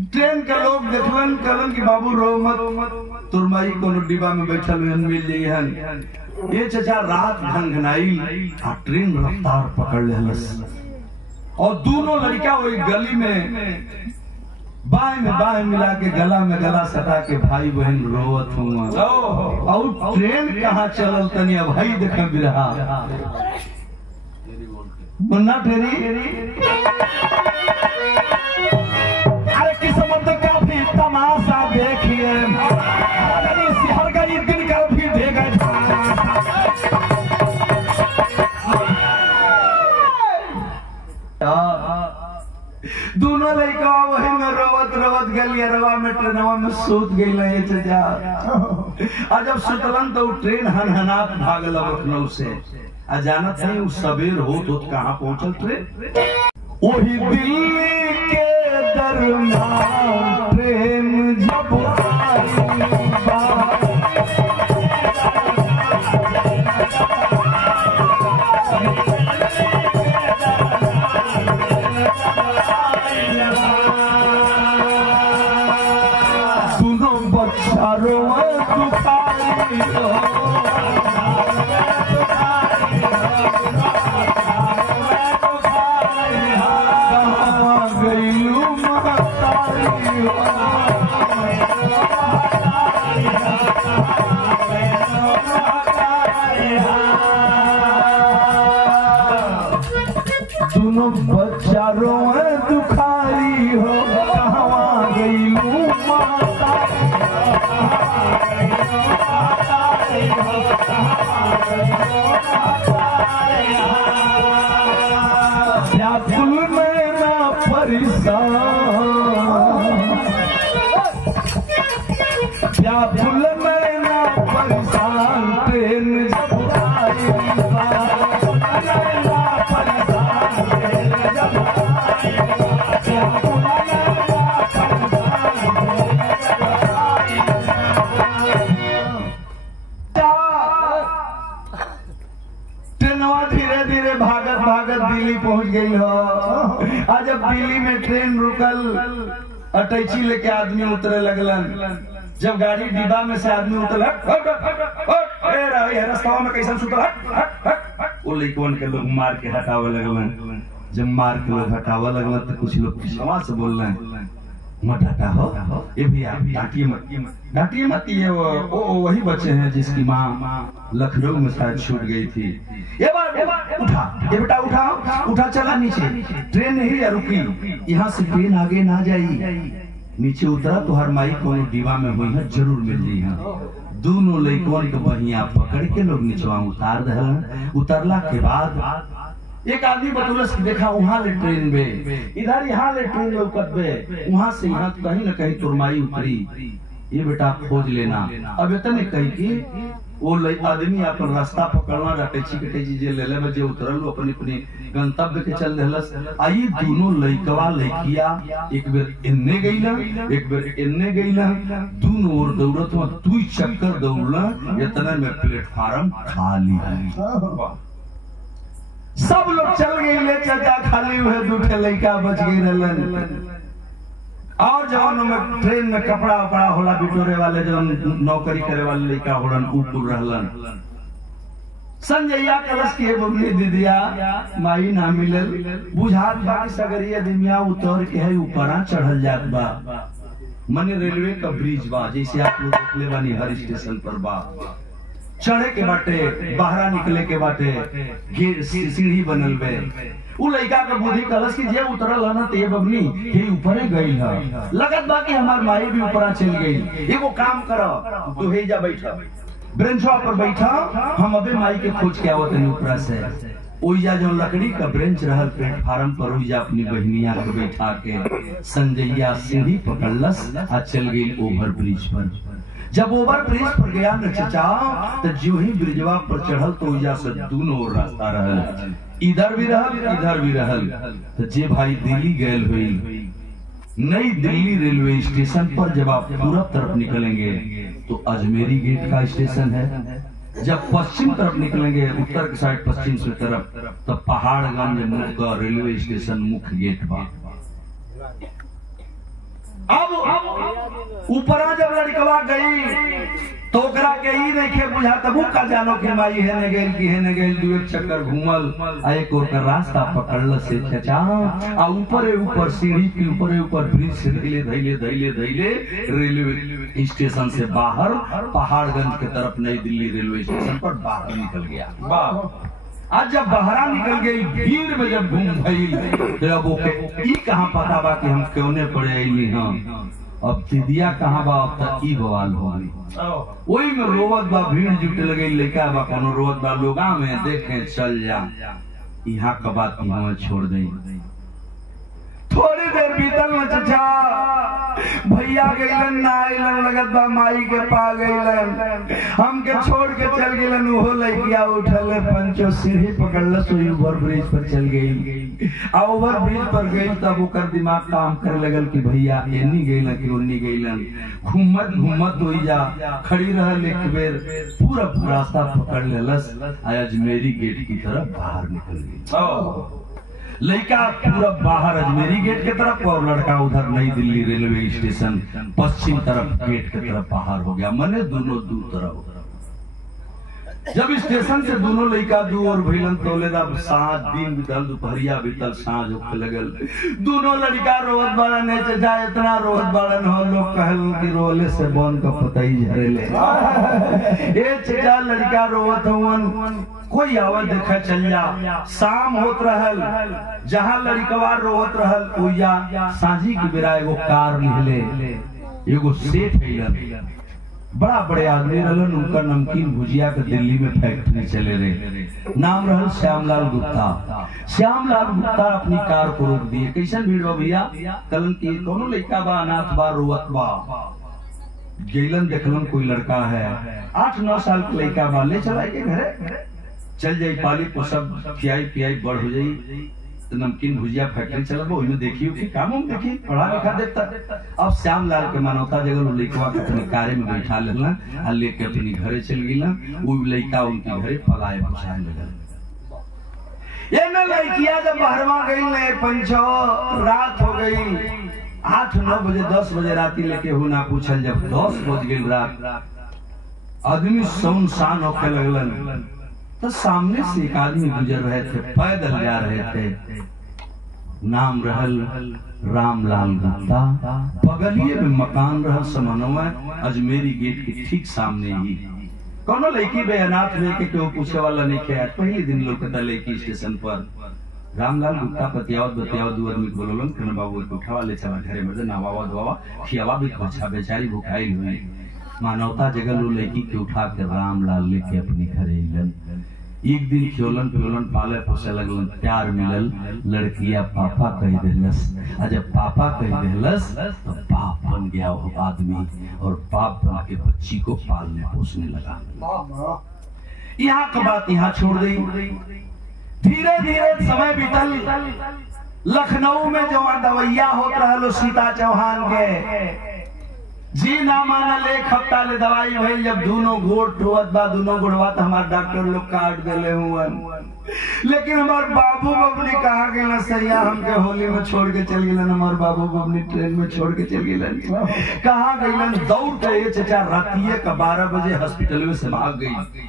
ट्रेन के लोग देखलन कहलन कि बाबू रो मत, तोर माई कोनो डिब्बा में बैठल मिल जाइहन। ये चचा रात घनघनाई आ ट्रेन रफ्तार पकड़ लेलस और दोनों लड़का वही गली में बाएं मिला के गला में गला सटा के भाई बहन रोवत हुआ। और ट्रेन कहाँ चलल तनी अब भाई देख बिरहा मुन्ना ढेरी। अरे किस्मत का भी तमाशा देखिए, शहर का ये दिन का भी देगा। दोनों लड़का वही में रोवत गलियरवा में ट्रेनवा में सूत गई चचा। और जब सुतलन तो ट्रेन हनहनात भागल लखनऊ से। अजानत नहीं उस सबेर हो तो कहाँ पहुंचल ट्रेन? वही दिल्ली के दरमियान ट्रेन जब सुनो बच्चा रोए दुखारी दोनों बच्चा रोए दुखारी हो, कहाँ गई माता। व्याकुल में ना परेशान, व्याकुल में ना परेशान ट्रेन जब आई। धीरे धीरे भागत दिल्ली पहुंच गई हो। आज जब दिल्ली में ट्रेन रुकल, अटैची लेके आदमी उतरे लगलन। जब गाड़ी डिब्बा में से आदमी उतरल, रास्ता में कैसे सुतल, वो लड़कवन के लोग मार के हटावे लगलन। जब मार के लोग हटावे लगलन तो कुछ लोग पिछवा से बोल रहे हैं मत हटा हो, ये भैया डांटिए मत। ये वो वही बच्चे हैं जिसकी माँ लखनऊ में शायद छूट गई थी। ये बार उठा, ये बेटा उठा चला नीचे, ट्रेन नहीं है रुकी, यहाँ से ट्रेन आगे ना जाई। नीचे उतरा तो हर माई कोनो डिब्बा में हुई है, जरूर मिल जाई है। दोनों लड़कों को बहिया पकड़ के लोग नीचवा उतार दहलन। उतरला के बाद एक आदमी बतौलस देखा वहां ले ट्रेन में, इधर यहाँ ले ट्रेन में उतरबे, वहां से यहाँ कहीं न कहीं तुरमाई उतरी, ये बेटा खोज लेना। अब इतने कही कि वो आदमी अपन रास्ता पकड़ना टैक्सी जे ले ले जे उतरल अपने गंतव्य के चल रहलस। आई दोनों लड़कवा लड़किया एक बेर इन्ने गईला, एक बेर इन्ने गईला, दोनों ओर दौड़त हुआ, तू चक्कर दौड़ला, इतने में प्लेटफार्म खाली है। सब लोग चल गए, ले चाचा खाली हुए, दूठे लड़का बच गए रहलन। और जवानों में ट्रेन में कपड़ा वपड़ा होला बिटोरे वाले, जो नौकरी करे वाले लड़का होलन ऊपर रहलन। संजैया कलश के बबली दीदिया माई ना मिलल, बुझात बाकी सगरिया दिमिया उतर के है ऊपरा चढ़ल जात बा। मने रेलवे का ब्रिज बा, जैसे आप लोग देखले बानी हर स्टेशन पर बा। चढ़े के बाटे, बाहरा निकले के बाटे, सीढ़ी बनल बे। उ लड़का का बुद्धि कलश की जे उतरल है ना ते बबनी ये ऊपरे गई है, लगत बा कि हमार माई भी ऊपरा चल गई। एगो काम करो, तू हे जा बैठा, ब्रेंचवा पर बैठा, हम अबे माई के खोज के आवत नहीं ऊपरा से। ओइजा जो लकड़ी का ब्रेंच रहल प्लेटफार्म पर, ओइजा अपनी बहनिया को बैठा के संजैया सीढ़ी पकड़लस आ चल गई ओवर ब्रिज पर। जब ओवर ब्रिज पर गया न चचा, तो जो ही ब्रिजवा पर चढ़ल तो ओइजा से दोनों ओर रास्ता रहल, इधर भी रहल इधर भी रहल। तो जे भाई दिल्ली गए हुई नई दिल्ली रेलवे स्टेशन पर जब आप पूरब तरफ निकलेंगे तो अजमेरी गेट का स्टेशन है। जब पश्चिम तरफ निकलेंगे, उत्तर की साइड पश्चिम से तरफ, तो पहाड़गंज मुख्य रेलवे स्टेशन मुख्य गेट बा। अब ऊपरा जब लड़कवा गई तो ओकरा के ही देखे बुझा तबू का जानो कि माई है ने गेल की है ने गेल, दू एक चक्कर घूमल आ एक और का रास्ता पकड़ल से चचा आ ऊपर सीढ़ी के ऊपर ब्रिज से धैले धैले धैले धैले रेलवे स्टेशन से बाहर पहाड़गंज के तरफ नई दिल्ली रेलवे स्टेशन पर बाहर निकल गया। आज जब बाहर निकल गई भीड़ में जब घूम भइल जब ओके ई कहां पता बा कि हम क्यों पड़े अइली हम, अब दीदिया कहाँ बा, अब तक ई बवाल हो गई। वही में रोवत बा, भीड़ जुटे लगे, लड़का बा कोनो रोवत बा, लोग में देखे चल जा, यहाँ का बात हमें छोड़ दे। थोड़ी देर बीतल में चचा भैया गइलन ना आइलन, लगत बा माई के पा गइलन, हमके छोड़ के चल गइलन। वो लड़किया उठले पंचो सीढ़ी पकड़ल सो ओवर ब्रिज पर चल गई। आ ओवर ब्रिज पर गई तब ओकर दिमाग काम करे लगल कि भैया एनी गइलन कि ओनी गइलन। घूमत घूमत होई जा खड़ी रहल, एक बेर पूरा रास्ता पकड़ लेलस, अजमेरी गेट की तरफ बाहर निकल गई। लड़का पूरा बाहर अजमेरी गेट के तरफ और लड़का उधर नई दिल्ली रेलवे स्टेशन पश्चिम तरफ गेट के तरफ बाहर हो गया। मने दोनों दू तरफ। जब स्टेशन से दोनों लड़का दू और भइलन तोले साँझ दिन बीतल, दोपहरिया बीतल, साँझ होके लगल। दोनों लड़का रोवत बाड़न है चचा, इतना रोवत बाड़न हो लोग कहल कि रोले से बन का पता ही झरेले। ए चचा लड़का रोवत हुवन, कोई आवाज देखा चल जा। शाम होत रहल, जहाँ लड़कवा रोवत रहल ओया साझी की बेरा एगो कार निकले, एगो सेठ अइलन, बड़ा बड़े आदमी रहलन, उनका नमकीन भुजिया के दिल्ली में फैक्ट्री चले रहे। नाम रहल श्यामलाल गुप्ता। श्यामलाल गुप्ता अपनी कार को रोक दिए। कैसन भीड़ बा भैया, कलन की कोनो लड़का बा, अनाथ बा, रोवत बा। गैलन देखलन कोई लड़का है, 8-9 साल का लड़का बा, ले चला के घरे चल जाई, पाली को सब खियाई पियाई बड़ हो जाई, तो नमकीन भुजिया फैक्ट्री चल देखियो कि काम हम देखी पढ़ा लिखा देखता। अब श्यामलाल के मानवता जगह लड़कवा के अपनी कारे में बैठा लेना और लेके अपनी घरे चल गई। वो लड़का उनके घरे पलाए बसाए लगल। ये न लड़किया जब बहरवा गई पंचो रात हो गई, 8-9 बजे 10 बजे राती लेके हो ना पूछल। जब 10 बज गई रात, आदमी सुनसान होके लगलन, तो सामने से एक आदमी गुजर रहे थे, पैदल जा रहे थे। नाम रहल रामलाल गुप्ता। बगलिए में मकान रहल समनवा अजमेरी गेट के ठीक सामने ही। कोनो लड़की बे अनाथ लेके केहू पूछे वाला नहीं खे। पहले दिन लोग कहता लड़की स्टेशन पर रामलाल गुप्ता पतियावत बतियावत दू आदमी बोलोलन कन बाबू उठावा ले चला घरे में नवावा दवावा खियावा भी अच्छा बेचारी भुखाई हुई। मानवता जगह लो लड़की के उठा के रामलाल लेके अपने घरे अइलन। एक दिन खियोलन पियोलन पाले पोसे लगलन, प्यार मिलल, लड़किया पापा कह देलस। और जब पापा कह देलस तो बाप बन गया वो आदमी, और बाप बन के बच्ची को पालने पोसने लगा। यहाँ का बात यहाँ छोड़ दी। धीरे धीरे समय बीतल। लखनऊ में जो दवैया होत रहा सीता चौहान के जी ना मानल, 1 हफ्ता ले दवाई भइल। जब दोनों गोड़ टोवत बा, दोनों गोड़वा तो हमारे डॉक्टर लोग काट देले हुए, लेकिन हमार बाबू बबनी कहा गए सैया हमके होली में छोड़ के चल गए। हमार बाबू बबनी ट्रेन में छोड़ के चल गए। कहा गए दौड़ के चचा रातिये का 12 बजे हॉस्पिटल में से भाग गई।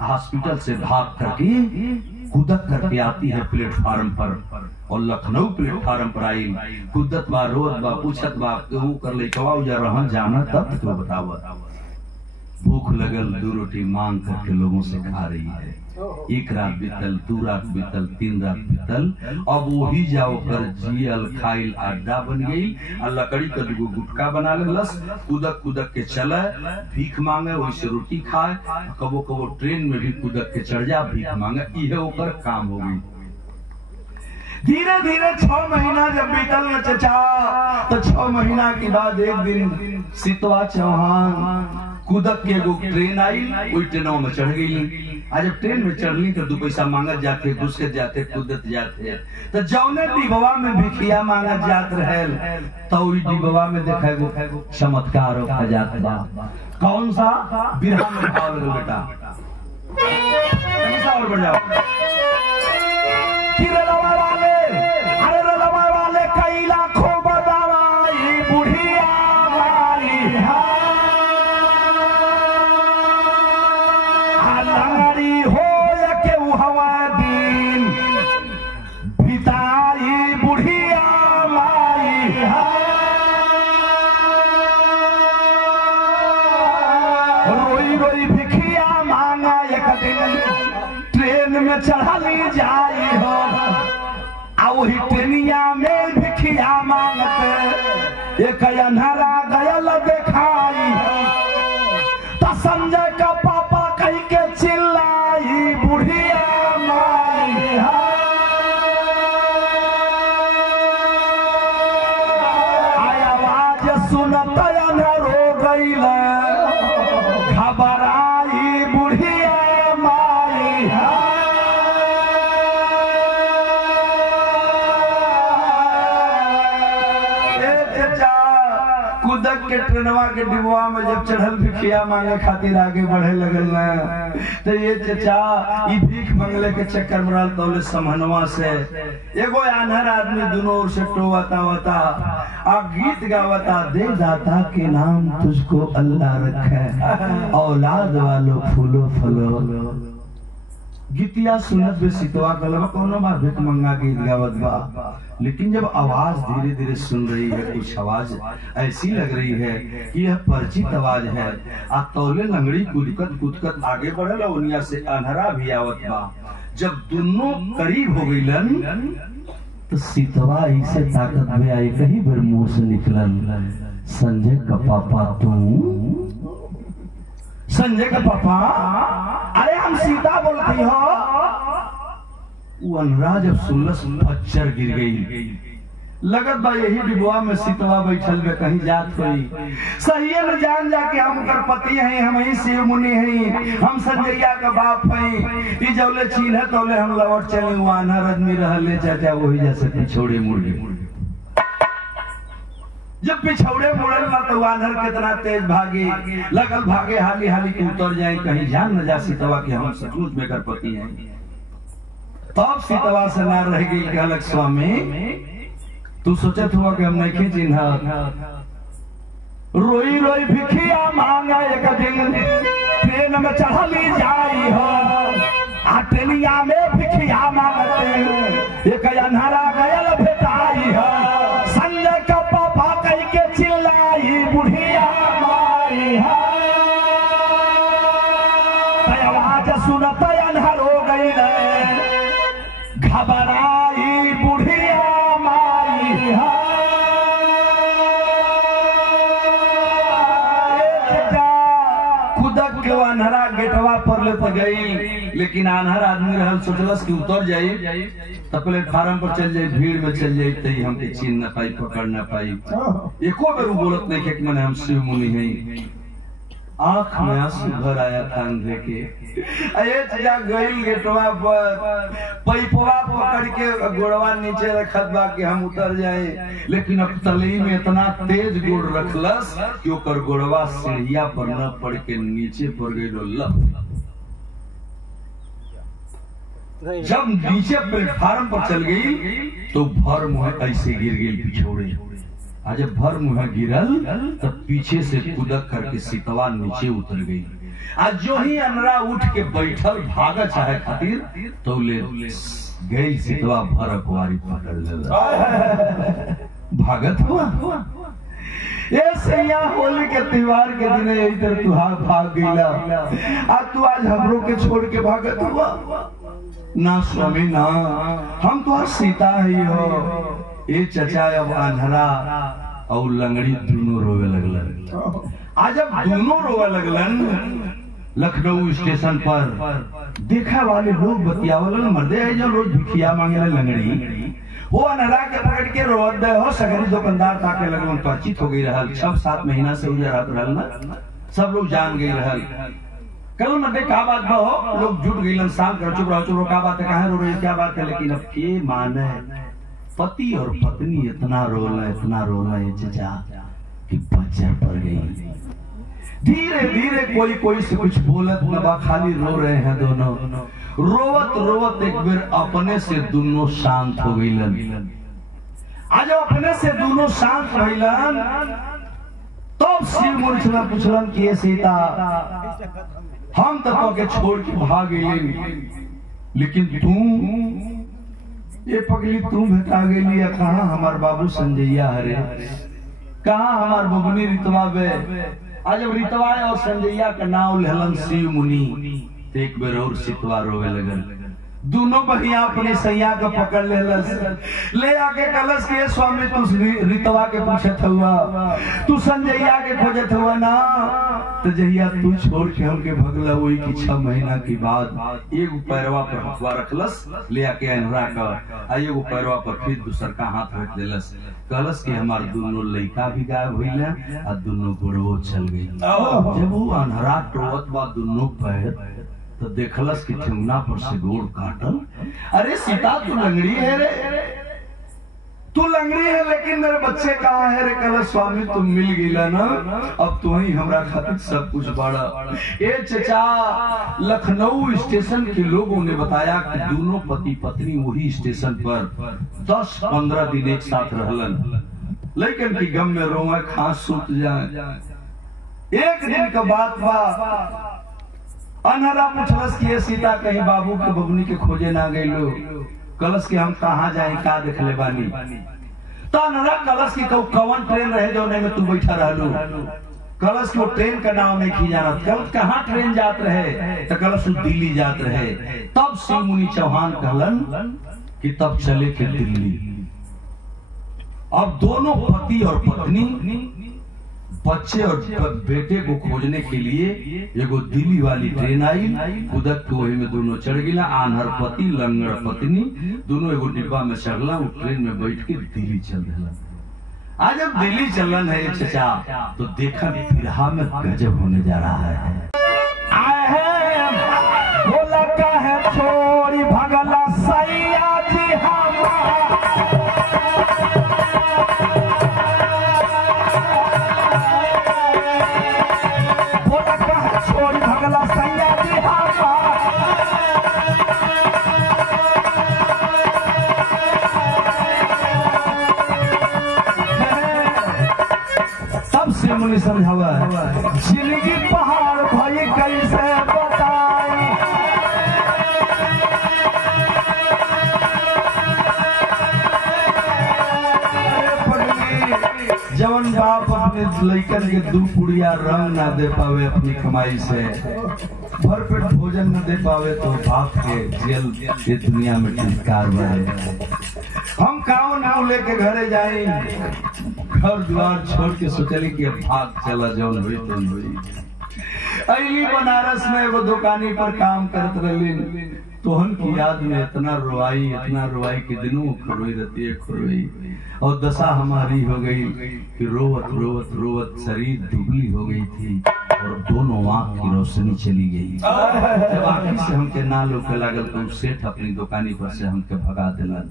हॉस्पिटल से भाग करके कूदत करके आती है प्लेटफार्म पर, और लखनऊ प्लेटफार्म पर आई। कूदत बा, रोत बा, पूछत बा, केहू कर ले कवा जा रहा जाना तब तो बतावा। भूख लगल, 2 रोटी मांग करके लोगों से खा रही है। 1 रात बीतल, 2 रात बीतल, 3 रात बीतल। अब वही जाओ कर जियल खाइल अड्डा बन गई। और लकड़ी का 2 गुटका बना लेलस, कूदक कूदक के चले, भीख मांगे, वैसे रोटी खाए। कबो कबो ट्रेन में भी कूदक के चढ़ जा, भीख मांगे, इहे ओकर काम हो गई। धीरे धीरे 6 महीना जब बीतल न चचा, तो 6 महीना के बाद एक दिन सितवा चौहान कूदक के एगो ट्रेन आई, वही ट्रेनों में चढ़ गई। आज जब ट्रेन में चढ़ली तो 2 पैसा मांगत जाते, घुसकत जाते, कूदत जाते। तो जौने डिबवा में भिखिया मांगत जात रहे, तो वही डिबवा में देखा एगो चमत्कार हो जात बा। कौन सा? बिरहा में भाव लगल बेटा, और बढ़ जाओ। रलवा वाले, अरे रलवा वाले कई लाखों बदवाई बुढ़िया वाली लंगड़ी हो के हवा दिन भिताई बुढ़िया माई रोई रोई भिखिया मांगा एक दिन ट्रेन में चढ़ली जाई हो, आ वही ट्रेनिया में भिखिया मांगते एक अन्हरा गयल देखाई। तो संजय का पापा कह के चिल्लाई बुढ़िया माई आवाज सुनत अन्हरो गईल घबराई बुढ़िया माई। कूदक के ट्रेनवा के डिबवा में जब चढ़ल भिखिया मांगे खातिर आगे बढ़े लगल ना, तो ये चचा ई भीख मंगले के चक्कर में रहल। तौले समहनवा से एगो आन्हर आदमी दोनों ओर से टोवाता वता आ गीत गावता, दे दाता के नाम तुझको अल्लाह रखे, औलाद वालों फूलो फलो। गीतिया सुनत बे सितवा कलवा कोनो बा भिख मंगा गीत गावत बा, लेकिन जब आवाज धीरे धीरे सुन रही है, कुछ आवाज ऐसी लग रही है कि यह परिचित आवाज है। आ तौले लंगड़ी कूदकत कूदकत आगे बढ़ल, उनिया से अन्हरा भी आवत बा। जब दोनों करीब हो गईलन तो सितवा ऐसे ताकत में आई, कहीं बार मुंह से निकलन, संजय का पापा तू? संजय का पापा? अरे हम सीता बोलती हो। वो अन्हरा जब सुनलस पच्चर गिर गई, लगत बा यही डिबुआ में सितवा बैठल बे, कहीं जात कोई सही न जान जाके हम कर पति हैं, हम ही शिव मुनि हैं, हम संजैया का बाप हैं। ई जौले चीन है तौले हम लौट चले, वो अन्हर आदमी रहले चाचा वही जैसे पिछोड़े मुड़े। जब पिछौड़े मुड़ल ना तो वानर कितना तेज भागे, लगल भागे हाली हाली के उतर जाए, कहीं जान न जा सितवा के हम सचमुच में कर पति हैं। तब सितवा से ना रह गई, कहलक स्वामी तू सोचत हुआ कि हम नहीं के चिन्ह। रोई रोई भिखिया मांगा एक दिन ट्रेन में चढ़ली जाई हो, आ ट्रेनिया में भिखिया मांगते एक अन्हरा गयल भेटाई हो। संजय का पापा कह के चिल्लाई बुढ़िया माई आवाज सुनत अन्हर हो गई, घबराई बुढ़िया माई। कूदक के अन्हरा गेटवा पर ले तो गई, लेकिन अन्हर आदमी रहल, सोचलस कि उतर जाई तो प्लेटफार्म पर चल जाए, भीड़ में चल जाए, तो हमके छीन न पाई, पकड़ न पाई। एको बेर बोलत नहीं कि मैंने हम शिव मुनि हैं। आंख में आंसू भर आया था अंधे के। गई गेटवा पर पैपवा पकड़ के गोड़वा नीचे रखत बा कि हम उतर जाए, लेकिन अब तलई में इतना तेज गोड़ रखलस कि ओकर गोड़वा सीढ़िया पर न पड़ के नीचे पड़ गई। जब नीचे प्लेटफार्म पर चल गई तो भर मुँह ऐसे गिर गई पिछोड़े। आज जब भर मुँह गिरल तब पीछे से कूदक करके सितवा नीचे उतर गई। आज जो ही अन्हरा उठ के बैठल भागा चाहे खातिर तो ले गई सितवा भर अखबारी पकड़ ले भागत हुआ। ये सैया होली के त्योहार के दिन इधर तुहार भाग गईला, आज तू आज हमरों के छोड़ के भागत हुआ। ना स्वामी ना, हम तो सीता ही हो। ये चचा अब अन्हरा और लंगड़ी दोनों रोवे लगलन। आज जब दोनों रोवे लगलन लखनऊ स्टेशन पर देखा वाले लोग बतियावलन, मर्दे है जो रोज भिखिया मांगे लंगड़ी, वो अनहरा के पकड़ के रोड दे हो सगरी दुकानदार ताके लगे परिचित हो गई रहल 6-7 महीना से उजरात रहल ना सब लोग जान गई रहल कल मटे का बात बा हो लोग जुट गइलन साल कर चुप रहो का बात है कहां रो रही क्या बात है लेकिन अब के माने पति और पत्नी इतना रोला है चचा कि बच्चा पड़ गई धीरे धीरे कोई से कुछ बोलत न बा खाली रो रहे हैं दोनों रोवत एक बेर अपने से दोनों शांत हो गइलन आज अपने से दोनों शांत भइलन तब शिव मुनि पूछलन कि ये सीता हम तो के छोड़ के भाग गइली लेकिन तू ये पगली तू भेटा गइली कहां हमार बाबू संजैया हरे कहां हमार बबनी रितवा बे आज जब रितवा और संजैया का नाम लेलन शिव मुनि एक बेर और सितवा रोवे लगल दोनों बहिया अपनी सैया का पकड़ ले आके कलश के स्वामी तू रितवा के पूछत हुआ तू संजैया के खोजत हुआ ना तो जहिया तू छोड़ के हमके भगला हुई कि 6 महीना के बाद एगो पैरवा पर हथवा रखलस ले आके अनरा का एगो पैरवा पर फिर दूसर का हाथ रख देलस कलश के हमार दोनों लड़का भी गायब हुई और दोनों गोड़वो चल गई जब वो अनहरा टोवत बा दोनों पैर तो देखलस कि ठेंगना पर से गोड़ काटल अरे सीता तू लंगड़ी है रे तू लंगड़ी है लेकिन मेरे बच्चे कहाँ है रे कल स्वामी तुम मिल गईला ना अब तू ही हमरा खातिर सब कुछ बड़ा ए चचा लखनऊ स्टेशन के लोगों ने बताया कि दोनों पति पत्नी वही स्टेशन पर 10-15 दिन एक साथ रहलन लेकिन की गम में रोआ खांस सूत जाए एक दिन का बात बा अनहरा पूछलस कि ये सीता कहीं बाबू के बबनी के खोजे ना गई लो कलश के हम कहाँ जाए का देख ले बानी तो अनहरा कलश की कौन ट्रेन रहे जो में तू बैठा रहलू कलश को ट्रेन का नाम नहीं खींचाना कल कहाँ ट्रेन जात रहे तो कलश दिल्ली जात रहे तब शिव मुनि चौहान कहलन कि तब चले के दिल्ली अब दोनों पति और पत्नी बच्चे और बेटे को खोजने के लिए एगो दिल्ली वाली ट्रेन आई कुदक के वही में दोनों चढ़ गिला आन्हर पति लंगड़ पत्नी दोनों एगो डिब्बा में चढ़ला वो ट्रेन में बैठ के दिल्ली चल रहा आज जब दिल्ली चलन है चचा तो देखा बिरहा में गजब होने जा रहा है आए हैं बोला का है छोड़ी भगला सैया जी मुनि समझावा जिंदगी पहाड़ भाई कैसे बताई जवन बाप अपने लड़कन के 2 पुड़िया रंग ना दे पावे अपनी कमाई से भरपेट भोजन न दे पावे तो बाप के जेल ये दुनिया में टिटकार बने हम काव नाव लेके घरे जाए घर द्वार छोड़ के सोचली कि अब भाग चला जौन हुई तो हुई अली बनारस में वो दुकानी पर काम करत रही तोहन की याद में इतना रुआई के दिनों खुरई रहती है खुरई और दशा हमारी हो गई कि रोवत शरीर दुबली हो गई थी और दोनों आंख की रोशनी चली गई जब आंखी से हमके ना लोग लागल तो सेठ अपनी दुकानी पर से हमके भगा दिला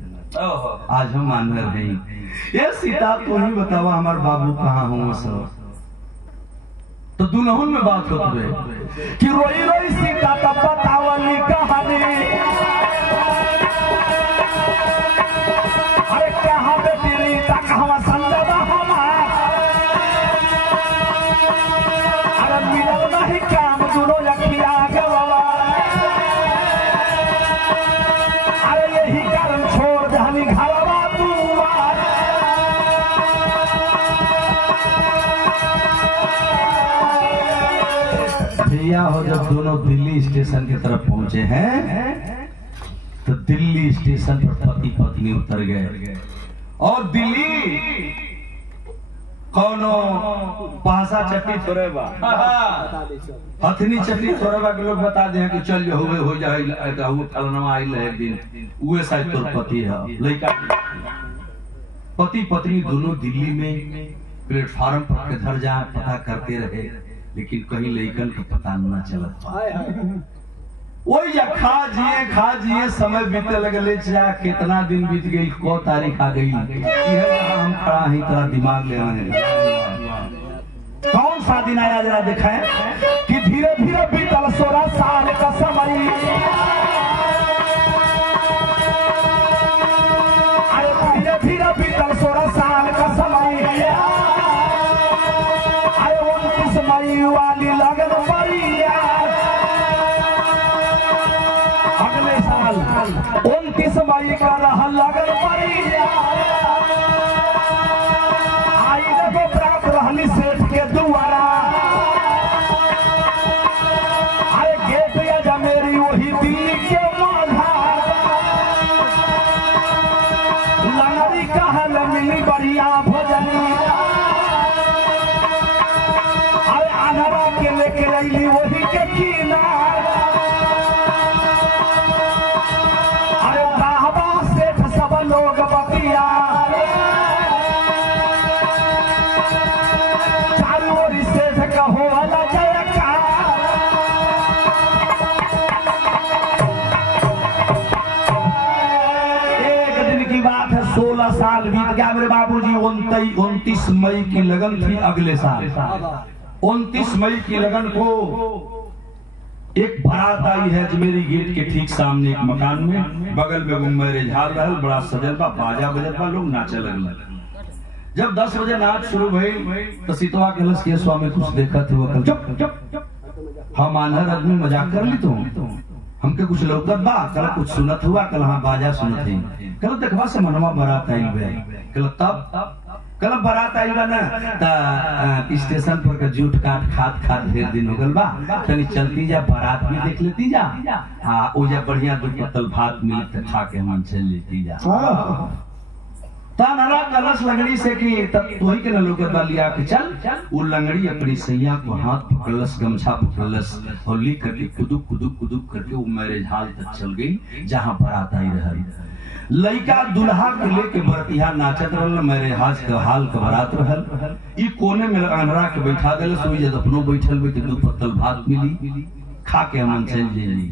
आज हम आनर नहीं ये सीता तो ही बतावा हमार बाबू कहाँ हो सब तो दुल्हन में बात होती है कि रोई रोई सीता तब बतावली कहानी अरे कहाँ बेटी रीता कहाँ संजय हमार अरे मिलल नहीं काम दोनों लखिया गवा अरे यही कारण छोड़ दहनी घरवा हो जब दोनों दिल्ली स्टेशन की तरफ पहुंचे हैं तो दिल्ली स्टेशन पर पति पत्नी उतर गए और दिल्ली कौनो पासा चट्टी थोड़े बा, हथनी चट्टी थोड़े बा के लोग बता दे कि चल हो जाए फलनवा आइल एक दिन उहे शायद तोर पति है। लड़का पति पत्नी दोनों दिल्ली में प्लेटफार्म पर किधर जाए पता करते रहे, लेकिन कहीं लड़कन का पता न चलत। वही या खा जिए समय बीते लगले, चाहे कितना दिन बीत गई, को तारीख आ गई, हम खड़ा ही तरह दिमाग ले कौन सा दिन आया जरा दिखाए कि धीरे धीरे बीतल 16 साल का समय। अरे धीरे धीरे बीतल 16 साल का समय। अरे 29 मई वाली लगन पड़ी, अगले साल 29 मई का रहा लगन पड़ी। आई देखो प्राप्त रहली सेठ के दुआरा। अरे गेट या मेरी वही दिल्ली के माधा, लंगड़ी कहल मिली बढ़िया भोजनी। अरे अनहरा के लेके अली वही के किनारा। अरे बाबा सेठ सब लोग बतिया, चारों ओर सेठ कहो वाला जयकार। एक दिन की बात है, 16 साल बीत गया मेरे बाबूजी। 29 मई की लगन थी अगले साल। 29 मई की लगन को एक बारात आई है अजमेरी गेट के ठीक सामने एक मकान में, बगल में वो मैरिज हॉल रहल, बड़ा सजल बा, बाजा बजत बा, लोग नाचे लगल। जब 10 बजे नाच शुरू भइल तो सीतवा कहलस के स्वामी कुछ देखत है। वो कल चुप हम आनर आदमी मजाक कर ली तो हमके कुछ लौकत बा, कल कुछ सुनत हुआ, कल हाँ बाजा सुनत है, कल देखवा से मनवा बारात आई बे, कल तब कल बारात आई बा ना ता स्टेशन पर का जूठ काट खात ढेर दिन हो गल बा, तनी चलती जा बारात भी देख लेती जा। हाँ ओ जा बढ़िया 2 पत्तल भात मिली तो खा के हम चल लेती जा। तानरा कलश लंगड़ी से कि तब तो ही के न लोग लिया कि चल वो लंगड़ी अपनी सैया को हाथ पकड़लस, गमछा पकड़लस और ली करके कुदुक करके वो मैरिज हॉल तक चल गई जहां बारात आई रही। लड़का दुल्हा के लेके बरतिया नाचत रहल, मैरिज हाल के बारात रहल। ई कोने में अनरा के बैठा देल, सोई जब अपनो बैठल बे 2 पत्तल भात मिली, खा के हम चल जेली।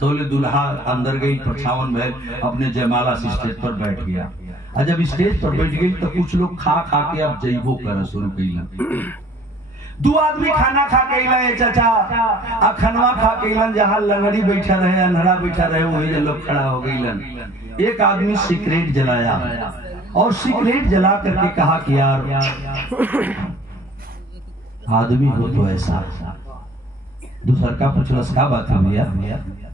तोले दुल्हा अंदर गई, परछावन भैल, अपने जयमाला स्टेज पर बैठ गया। और जब स्टेज पर बैठ गई तो कुछ लोग खा के अब जइबो कर शुरू कैलन। 2 आदमी खाना खा के अइला चाचा, अखनवा खा के अइलन, जहां लंगड़ी बैठा रहे, अनहरा बैठा रहे, वही लोग खड़ा हो गइलन। एक आदमी सिगरेट जलाया और सिगरेट जला करके कहा कि यार आदमी हो तो ऐसा। दूसर का पूछलस का बात है भैया?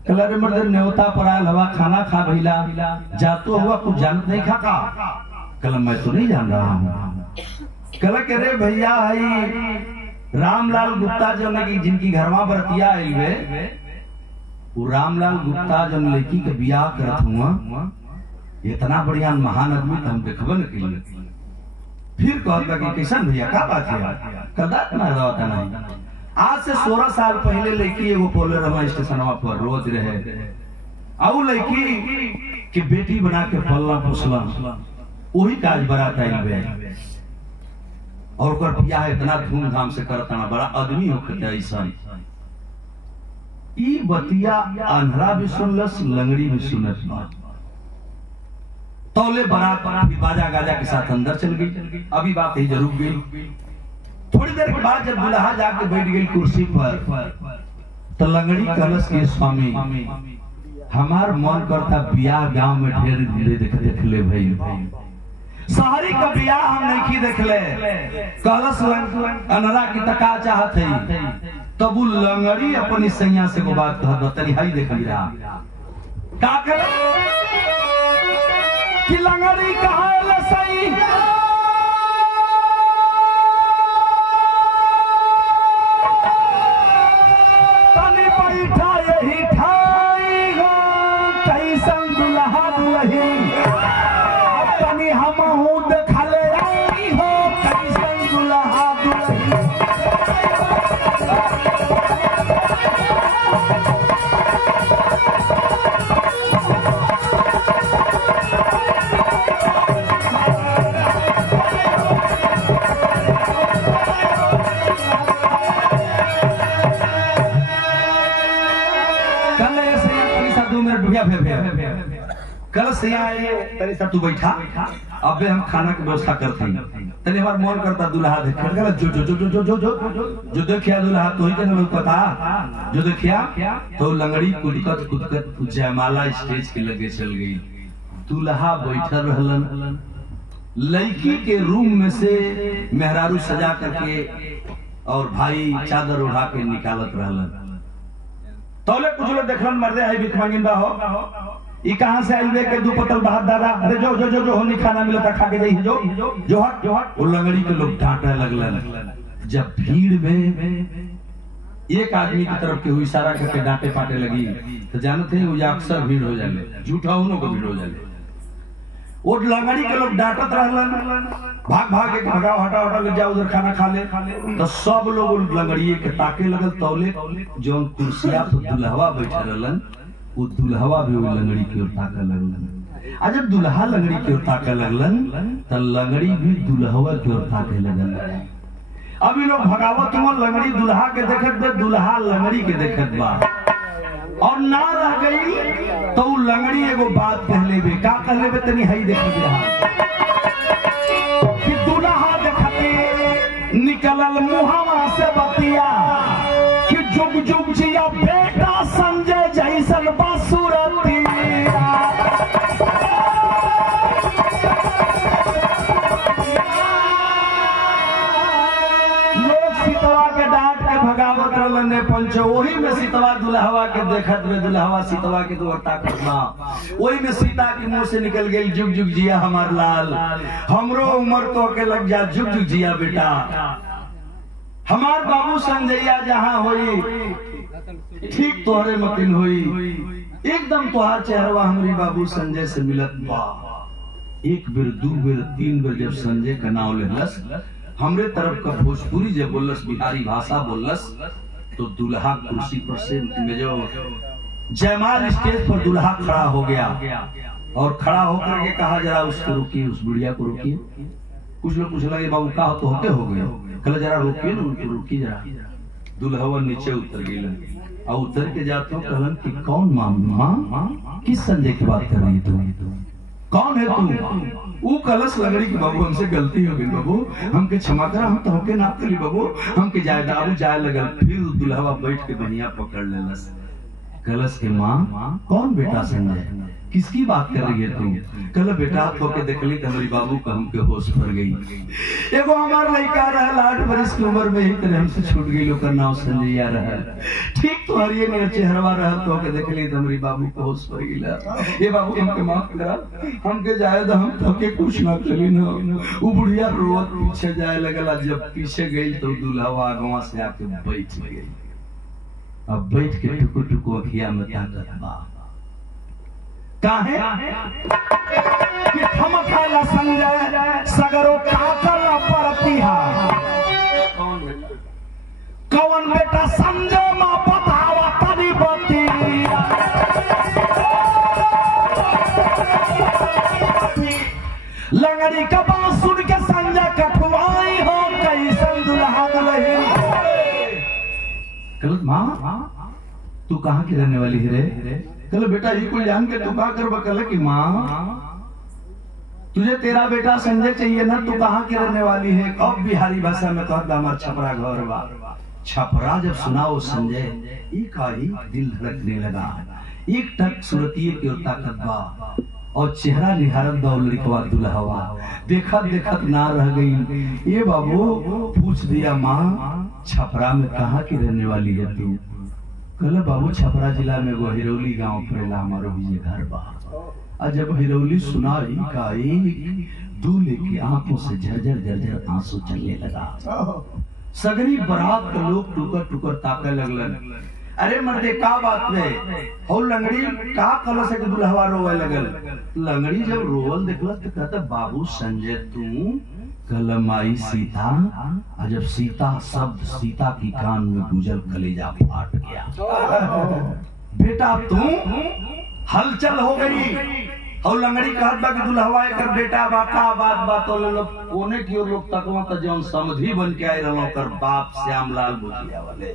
कल रे मर्द न्योता पड़ा लवा खाना खा भैला, जातो हुआ कुछ जानत नहीं खा का? कल मैं तो नहीं जान रहा हूँ। कल के रे भैया है रामलाल गुप्ता जो ने जिनकी घरवा बरतिया आई वे, वो रामलाल गुप्ता जो लड़की के बियाह करत हुआ, इतना बढ़िया महान आदमी तो हम देखबे न कइले। फिर कहता कि किशन भैया का बात है? कदा ना रहता नहीं। आज से 16 साल पहले लड़की एगो पोले रहा स्टेशनवा पर रोज रहे, और लड़की के बेटी बना के पलना पोसला, वही काज बारात आई बे और ओकर बियाह इतना धूमधाम से करता ना, बड़ा आदमी होके ऐसा। ई बतिया अनहरा भी सुनलस, लंगड़ी भी सुनत बा। तौले बारात बाजा गाजा के साथ अंदर चल गई। अभी बात ही जरूर गई। थोड़ी देर के बाद जब दुल्हा जाके बैठ गई कुर्सी पर, तो लंगड़ी कलश के स्वामी हमार मन करता बियाह गांव में ढेर देख ले भाई, शहरी का बियाह हम नहीं देख ले। कलश अनरा की तका चाहत है, तब वो लंगड़ी अपनी सैया से को बात कहत तरी हाई देख लिया का कर कि लंगड़ी कहा सही तनी बैठा यही ठाई गो कैसन दुल्हा दुल्ही तनी हम हूँ देखले आई हो कैसन भैया कल से आए तेरे साथ तू बैठा, अब हम खाना की व्यवस्था करते हैं। तने हमार मन करता दुल्हा देख जो जो जो जो जो जो जो जो देखिया दुल्हा तो ही के पता जो देखिया तो लंगड़ी कुदकत कुदकत जयमाला स्टेज के लगे चल गई। दुल्हा बैठल रहलन, लड़की के रूम में से मेहरारू सजा करके और भाई चादर उड़ा के निकालत रहलन। तौले कुछ लोग देखलन मर्दे है भीख मांगिंदा हो ई कहां से आइल के दू पतल बाहर दादा अरे जो जो जो जो होनी खाना मिलता खा के जाई जो हट वो लंगड़ी के लोग डांटे लगलन। जब भीड़ में एक आदमी की तरफ के हुई इशारा करके डांटे पाटे लगी तो जानते हैं वो अक्सर भीड़ हो जाले, झूठा उन्हों को भीड़ हो जाले। वो लंगड़ी के लोग डांटत रहलन, भाग भाग के भगाओ हटा हटा ले जाओ उधर खाना खा ले। तो सब लोग लंगड़िए के ताके लगल। तौले जो कुर्सिया पर दुल्हवा बैठे रहलन वो दुल्हवा भी वो लंगड़ी की ओर ताके लगलन। आ जब दुल्हा लंगड़ी की ओर ताके लगलन तो लंगड़ी भी दुल्हवा की ओर ताके लगल। अभी लोग भगावत हुआ लंगड़ी दुल्हा के देखत बे, दुल्हा लंगड़ी के देखत बा और ना रह गई तो लंगड़ी एगो बात कहले बे। का कहले बे तनी हई देखी कि दुल्हा देखते निकलल मुहावा से बतिया कि जुग जुग जिया बेटा संजय जैसन बासुरतिया। लोग सीतवा के डांट के भगावत रहलन पंचो, वही में सीतवा दुल्हवा के देखत में दुल्हवा सीतवा के तो ताकतना वही में सीता की मुंह से निकल गई जुग जुग जिया हमार लाल, हमरो उम्र तो के लग जा जुग जुग जिया बेटा। हमार बाबू संजैया जहां होई ठीक तोहरे मतिन होई, एकदम तोहार चेहरवा हमारी बाबू संजय से मिलत बा। एक बेर दू बेर तीन बेर जब संजय का नाम लेलस, हमरे तरफ का भोजपुरी जब बोलस बिहारी भाषा बोलस तो दुल्हा कुर्सी पर से में जो जयमाल स्टेज पर दुल्हा खड़ा हो गया और खड़ा होकर के कहा जरा उसको रोकिए, उस बुढ़िया को रोकिए। कुछ लोग पूछ लगे बाबू का तो होते हो गए, कल जरा रोकिए ना उनको, रोकी जरा। दुल्हवा नीचे उतर गई और उतर के जाते हो कहलन कि कौन माँ किस संजय की बात कर रही है तुम, कौन है तू? वो कलश लंगड़ी की बाबू हमसे गलती हो गई बाबू, हमके क्षमा करा, हम तो होके ना करी बाबू, हमके जाए दारू जाए लगल। फिर दुल्हवा बैठ के बढ़िया पकड़ लेलस। कलश के माँ कौन बेटा संजय, किसकी बात कर रही है तुम? कल बेटा तो के देखली तो हमारी बाबू का हमके होश भर गई। एगो हमार लड़का रहल 8 बरस की उम्र में ही तरह हमसे छूट गई, लोग नाम संजैया रहल। ठीक तो हरिये मेरा चेहरवा रहल तो के देखली तो हमारी बाबू को होश भर गई। ये बाबू हमके माफ करा, हमके जाए तो हम थके कुछ ना करी ना। वो बुढ़िया रोवत पीछे जाए लगला, जब पीछे गई तो दुल्हवा आगवा से आके बैठ गई। अब बैठ के टुकु टुकु अखिया में ताकत बा काहे कि थमकला संजय सगरो ताकल परतिहा। कौन बेटा संजय मां बतावा तनी बतिया। लंगड़ी का बात सुन के संजय कठुआई हो कैसन दुल्हा दुल्हन। कल मां तू कहाँ की रहने वाली है रे? कल बेटा ये कोई जान के तू कहा कर बकल कि माँ तुझे तेरा बेटा संजय चाहिए ना, तू कहाँ की रहने वाली है? अब बिहारी भाषा में कहता हमारा छपरा घर बा। छपरा जब सुनाओ संजय एक ही दिल धड़कने लगा, एक टक सुरतिये की ताकत बा और चेहरा निहारत बा लड़कवा दुल्हवा। देखत देखत ना रह गई। ये बाबू पूछ दिया माँ छपरा में कहाँ की रहने वाली है तू? कल बाबू छपरा जिला में वो हिरौली गांव पड़ेला हमारो ये घर बा। और जब हिरौली सुनाई का एक दूल्हे की आंखों से झरझर झरझर आंसू चलने लगा। सगरी बारात के लोग टुकर टुकर ताके लगलन। अरे मर्दे का बात में हो लंगड़ी का कल से दुल्हवा रोवे लगल। लंगड़ी जब रोवल देखला तो कहता बाबू संजय तू कल माई सीता, और जब सीता शब्द सीता की कान में गुजर कलेजा फाट गया। बेटा तू हलचल हो गई और लंगड़ी कहत बा कि दुल्हवा कर बेटा बाका बात बातो लोग कोने की ओर लोग तकवा त जौन समझी बन के आए रहलो कर बाप श्यामलाल बुझिया वाले।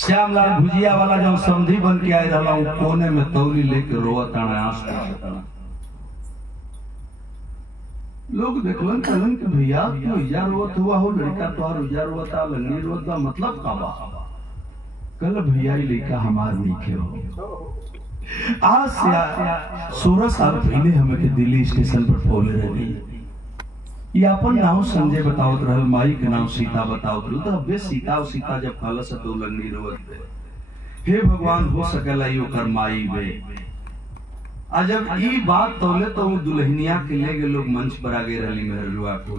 श्यामलाल भुजिया वाला जो समधी बन के आए रहा हूँ कोने में तौली लेके रोवत आंस। लोग देखलन कहलन कि भैया तू इजा रोवत हुआ हो, लड़का तो इजा रोवता, लंगड़ी रोवता, मतलब का बा? कल भैया ये लड़का हमार नीचे हो। आज से 16 साल पहले हमें के दिल्ली स्टेशन पर पहुंचे रही। ये अपन नाम संजय बतावत रहल, माई के नाम सीता बतावत रहल। तो अबे सीता और सीता जब कहलस तो लंगड़ी रोवत। हे भगवान, हो सकेला यो कर माई बे। आ जब ई बात तौले तो वो दुल्हनिया के लेके लोग मंच पर आगे रही मेहरुआ को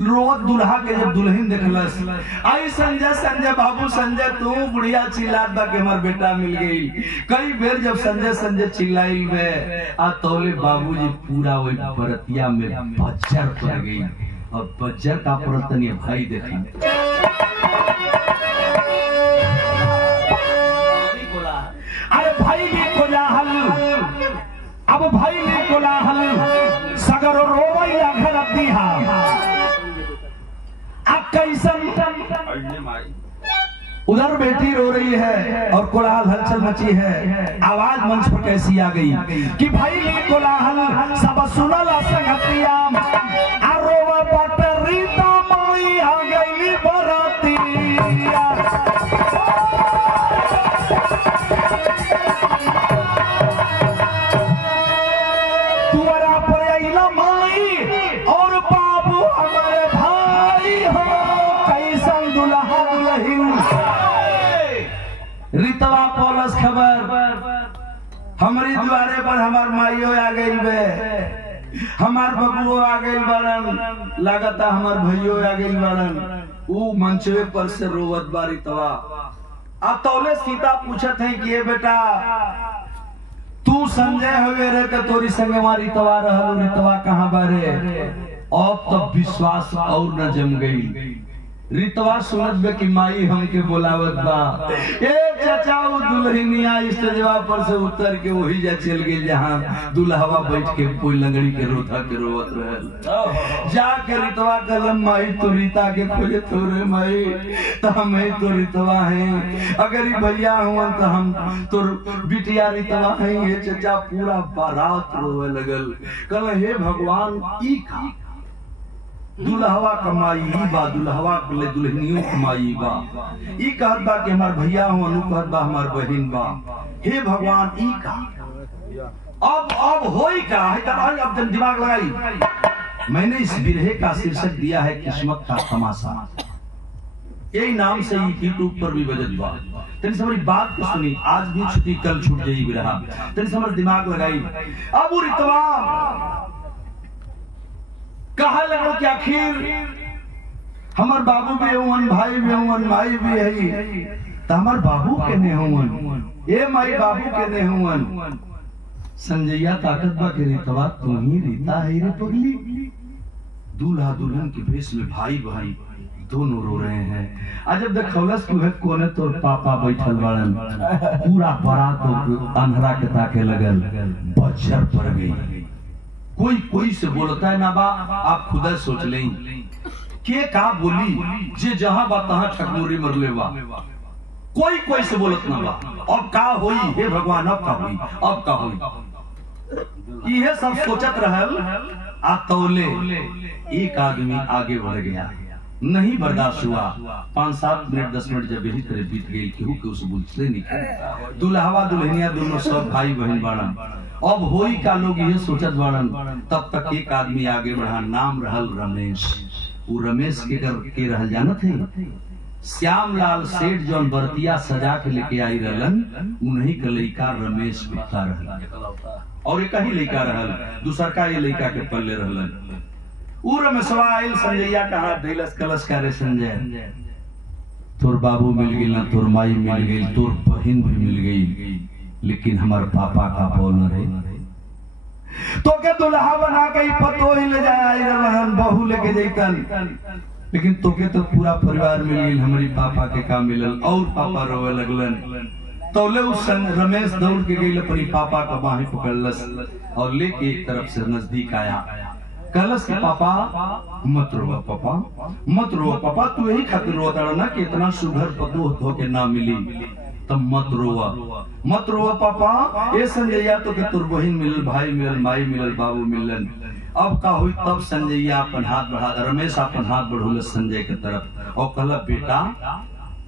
रोवत दुल्हा के जब दुल्हन देखलस, आई संजय संजय बाबू संजय तू बुढ़िया चिल्लात बा के हमार बेटा मिल गई। कई बेर जब संजय संजय चिल्लाई में आ तौले बाबूजी पूरा वही बरतिया में बज्जर पड़ गई। और बज्जर का परतनी भाई देखी अरे भाई भी कोलाहल, अब भाई ने कोलाहल सगर रोवैया घर दिहा। अब कैसन उधर बेटी रो रही है और कोलाहल हलचल मची है। आवाज मंच पर कैसी आ गई कि भाई ने कोलाहल सब सुनला संगतिया, रोवा पटरीता माई आ गई बरातिया। रितवा पोलस खबर हमारी द्वारे पर हमार माइयो आ गई बे, हमार बबुओ आ गई बड़न, लागता हमार भैयो आ गई बड़न। ऊ मंचवे पर से रोवत बा रितवा। अब तौले सीता पूछत है कि ये बेटा तू संजय हुए रे के तोरी संगे हमारी रितवा रहल, रितवा कहाँ बारे? अब तो विश्वास और न जम गई। रितवा सुनत बे कि माई हमके बोलावत बा। ए चाचा वो दुल्हनिया स्टेजवा पर से उतर के वही जा चल गई जहाँ दुल्हवा बैठ के कोई लंगड़ी के रोता के रोवत रहल। जाके रितवा कलम माई तो रीता के खोजे तोरे माई तो हम तो रितवा हैं, अगर ये भैया हुआ तो हम तो बिटिया रितवा हैं। ये चाचा पूरा बारात रोवे लगल। कल हे भगवान ई का दुल्हवा कमाई बा, दुल्हवा ले दुल्हनियों कमाई बा। ई कहत बा कि हमार भैया हो, अनु कहत बा हमार बहन बा। हे भगवान ई का अब होई का है तब अब दिमाग लगाई। मैंने इस बिरहे का शीर्षक दिया है किस्मत का तमाशा। यही नाम से यूट्यूब पर भी बजत बा। तेरी हमारी बात को सुनी, आज भी छुट्टी कल छूट जाई बिरहा। तेरी हमारे दिमाग लगाई। अब वो रितवा कहा लगो कि आखिर हमार बाबू भी हुवन, भाई भी हुवन, माई भी है, तो हमार बाबू के ने हुवन, ए माई बाबू के ने हुवन। संजैया ताकत बा के रितवा तू ही रीता है रे पगली। दूल्हा दुल्हन के भेष में भाई भाई दोनों रो रहे हैं। आज जब देखौलस कि कोने तोर पापा बैठल बड़न, पूरा बारात अंधरा के ताके लगल, बज्जर पड़ गई। कोई से बोलता है ना बा, आप खुदा सोच लें के का बोली जे जहां बा तहां ठकमोरी मरले बा। कोई से बोलत ना बा। अब का होई हे भगवान, अब का होई, अब का होई, ये सब सोचत रहल। आ तौले एक आदमी आगे बढ़ गया, नहीं बर्दाश्त हुआ। 5-7 मिनट 10 मिनट जब यही तरह बीत गई, केहू के उसे बुझते नहीं। दुल्हवा दुल्हनिया दोनों सब भाई बहन बाड़न। अब होई का लोग ये सोचत बाड़न। तब तक एक आदमी आगे बढ़ा, नाम रहल रमेश। वो रमेश के रहल जानत है श्यामलाल सेठ जौन बरतिया सजा के लेके आई रहलन, उन्हीं का लड़का रमेश गुप्ता रहल। और एक ही लड़का रहल, दूसर का ये लड़का के पल्ले रहलन। ऊ रमेशवा आइल, संजैया कहा दैलस कलश का रे संजय, तोर बाबू मिल गई ना, तोर माई मिल गई, तोर बहन भी मिल गई, लेकिन हमार पापा का बोल न रहे। तो के दुल्हा बना के पतो ही ले जाए रहन, बहू लेके जैतन, लेकिन तोके तो पूरा परिवार मिल गई, हमारी पापा के का मिलल। और पापा रोवे लगलन। तौले उस रमेश दौड़ के गई, अपनी पापा का बाहें पकड़लस और लेके एक तरफ से नजदीक आया। कलश के पापा मत रो पापा, मत रो पापा, तू यही खातिर रोता ना कि इतना सुघर पतो धोके ना मिली, तब मत रोवा, मत रोवा पापा। ये संजैया तो के तुर बहिन मिलल, भाई मिलल, माई मिलल, बाबू मिलन। अब का हुई तब संजैया अपन हाथ बढ़ा, रमेश अपन हाथ बढ़ोले संजय के तरफ और कहला बेटा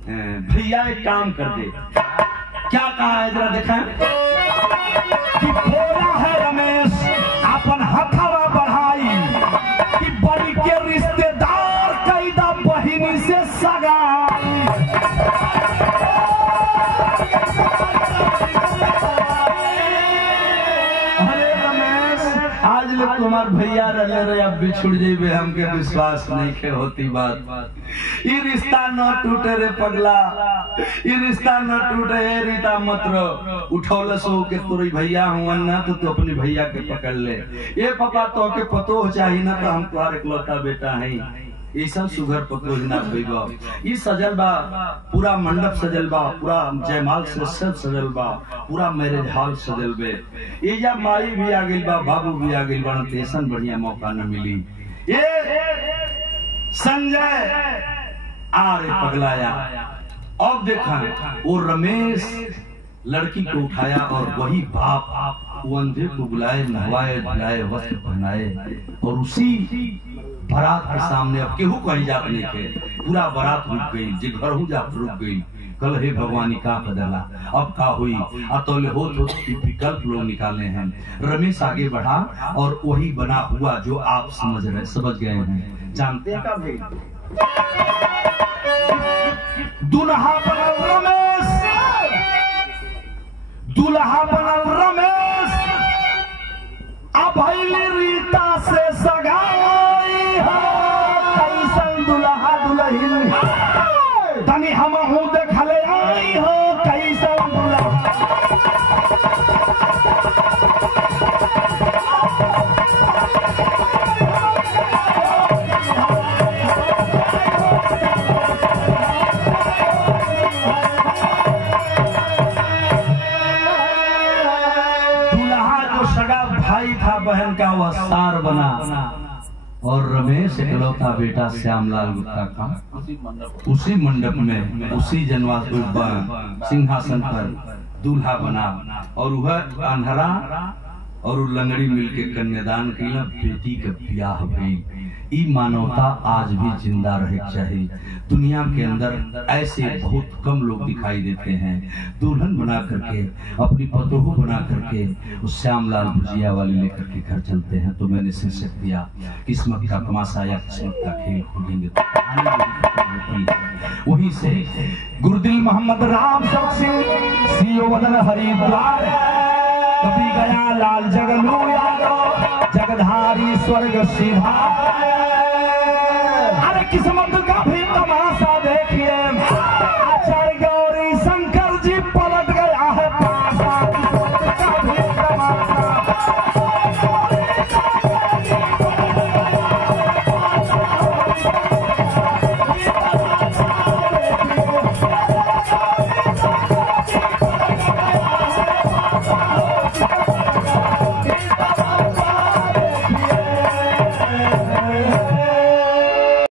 भैया एक काम कर दे। क्या कहा है जरा देखा कि बोला है रमेश अपन हथवा बढ़ाई कि बड़ी के रिश्तेदार कैदा बहिनी से सगाई। अरे रमेश आज ले तुम्हार भैया रहे रे, अब बिछुड़ जेबे हमके विश्वास नहीं के होती बात। ये रिश्ता न टूटे रे पगला, ये रिश्ता न टूटे है रीता मत रो। उठौल सो के तोरी भैया हुआ ना तो तू अपनी भैया के पकड़ ले। ये पापा तो के पतो चाहिए ना तो हम तुम्हारे इकलौता बेटा है। ये सब सुगर पतो ना भईबा। ये सजल बा, पूरा मंडप सजल बा, पूरा जयमाल से सब सजल बा, पूरा मैरिज हॉल सजल बे। ये जब माई भी आ गई बा, बाबू भी आ गई बा, तेसन बढ़िया मौका न मिली। ये संजय आ रे पगलाया। अब देखा वो रमेश लड़की को उठाया और वही बाप वो अंधे को बुलाए, नहवाए धुलाए, वस्त्र पहनाए और उसी बारात के सामने अब केहू कहीं जात नहीं थे, पूरा बारात रुक गई, जे घर हूँ जात रुक गई। कल हे भगवानी का बदला, अब का हुई अतोले हो तो विकल्प लोग निकाले हैं। रमेश आगे बढ़ा और वही बना हुआ जो आप समझ गए हैं। जानते हैं का भाई दुल्हा बनल रमेश, दुल्हा बनल रमेश, अब रीता से सगाई है। कैसन दुल्हा दुल्हन तनी हम हूँ देखले आई हो, कैसन दुल्हा। बहन का वह सार बना और रमेश इकलौता बेटा श्यामलाल गुप्ता का उसी मंडप में उसी जनवास सिंहासन पर दूल्हा बना और वह अंधरा और लंगड़ी मिलके कन्यादान किया, बेटी के ब्याह भई। ई मानवता आज भी जिंदा रहे चाहिए। दुनिया के अंदर ऐसे बहुत कम लोग दिखाई देते हैं। दुल्हन बना करके अपनी पतोहू बना करके उस श्यामलाल भुजिया वाली लेकर के घर चलते हैं। तो मैंने शीर्षक दिया किस्मत का तमाशा या किस्मत का खेल खोलेंगे तो वहीं से गुरुदिल मोहम्मद राम सिंह सीओ वदन हरिद्वार, कभी गया लाल जगलू यादव, जगधारी स्वर्ग सीधा। अरे किस्मत का भी तमाशा देखिए, आचार्य गौरी शंकर जी पल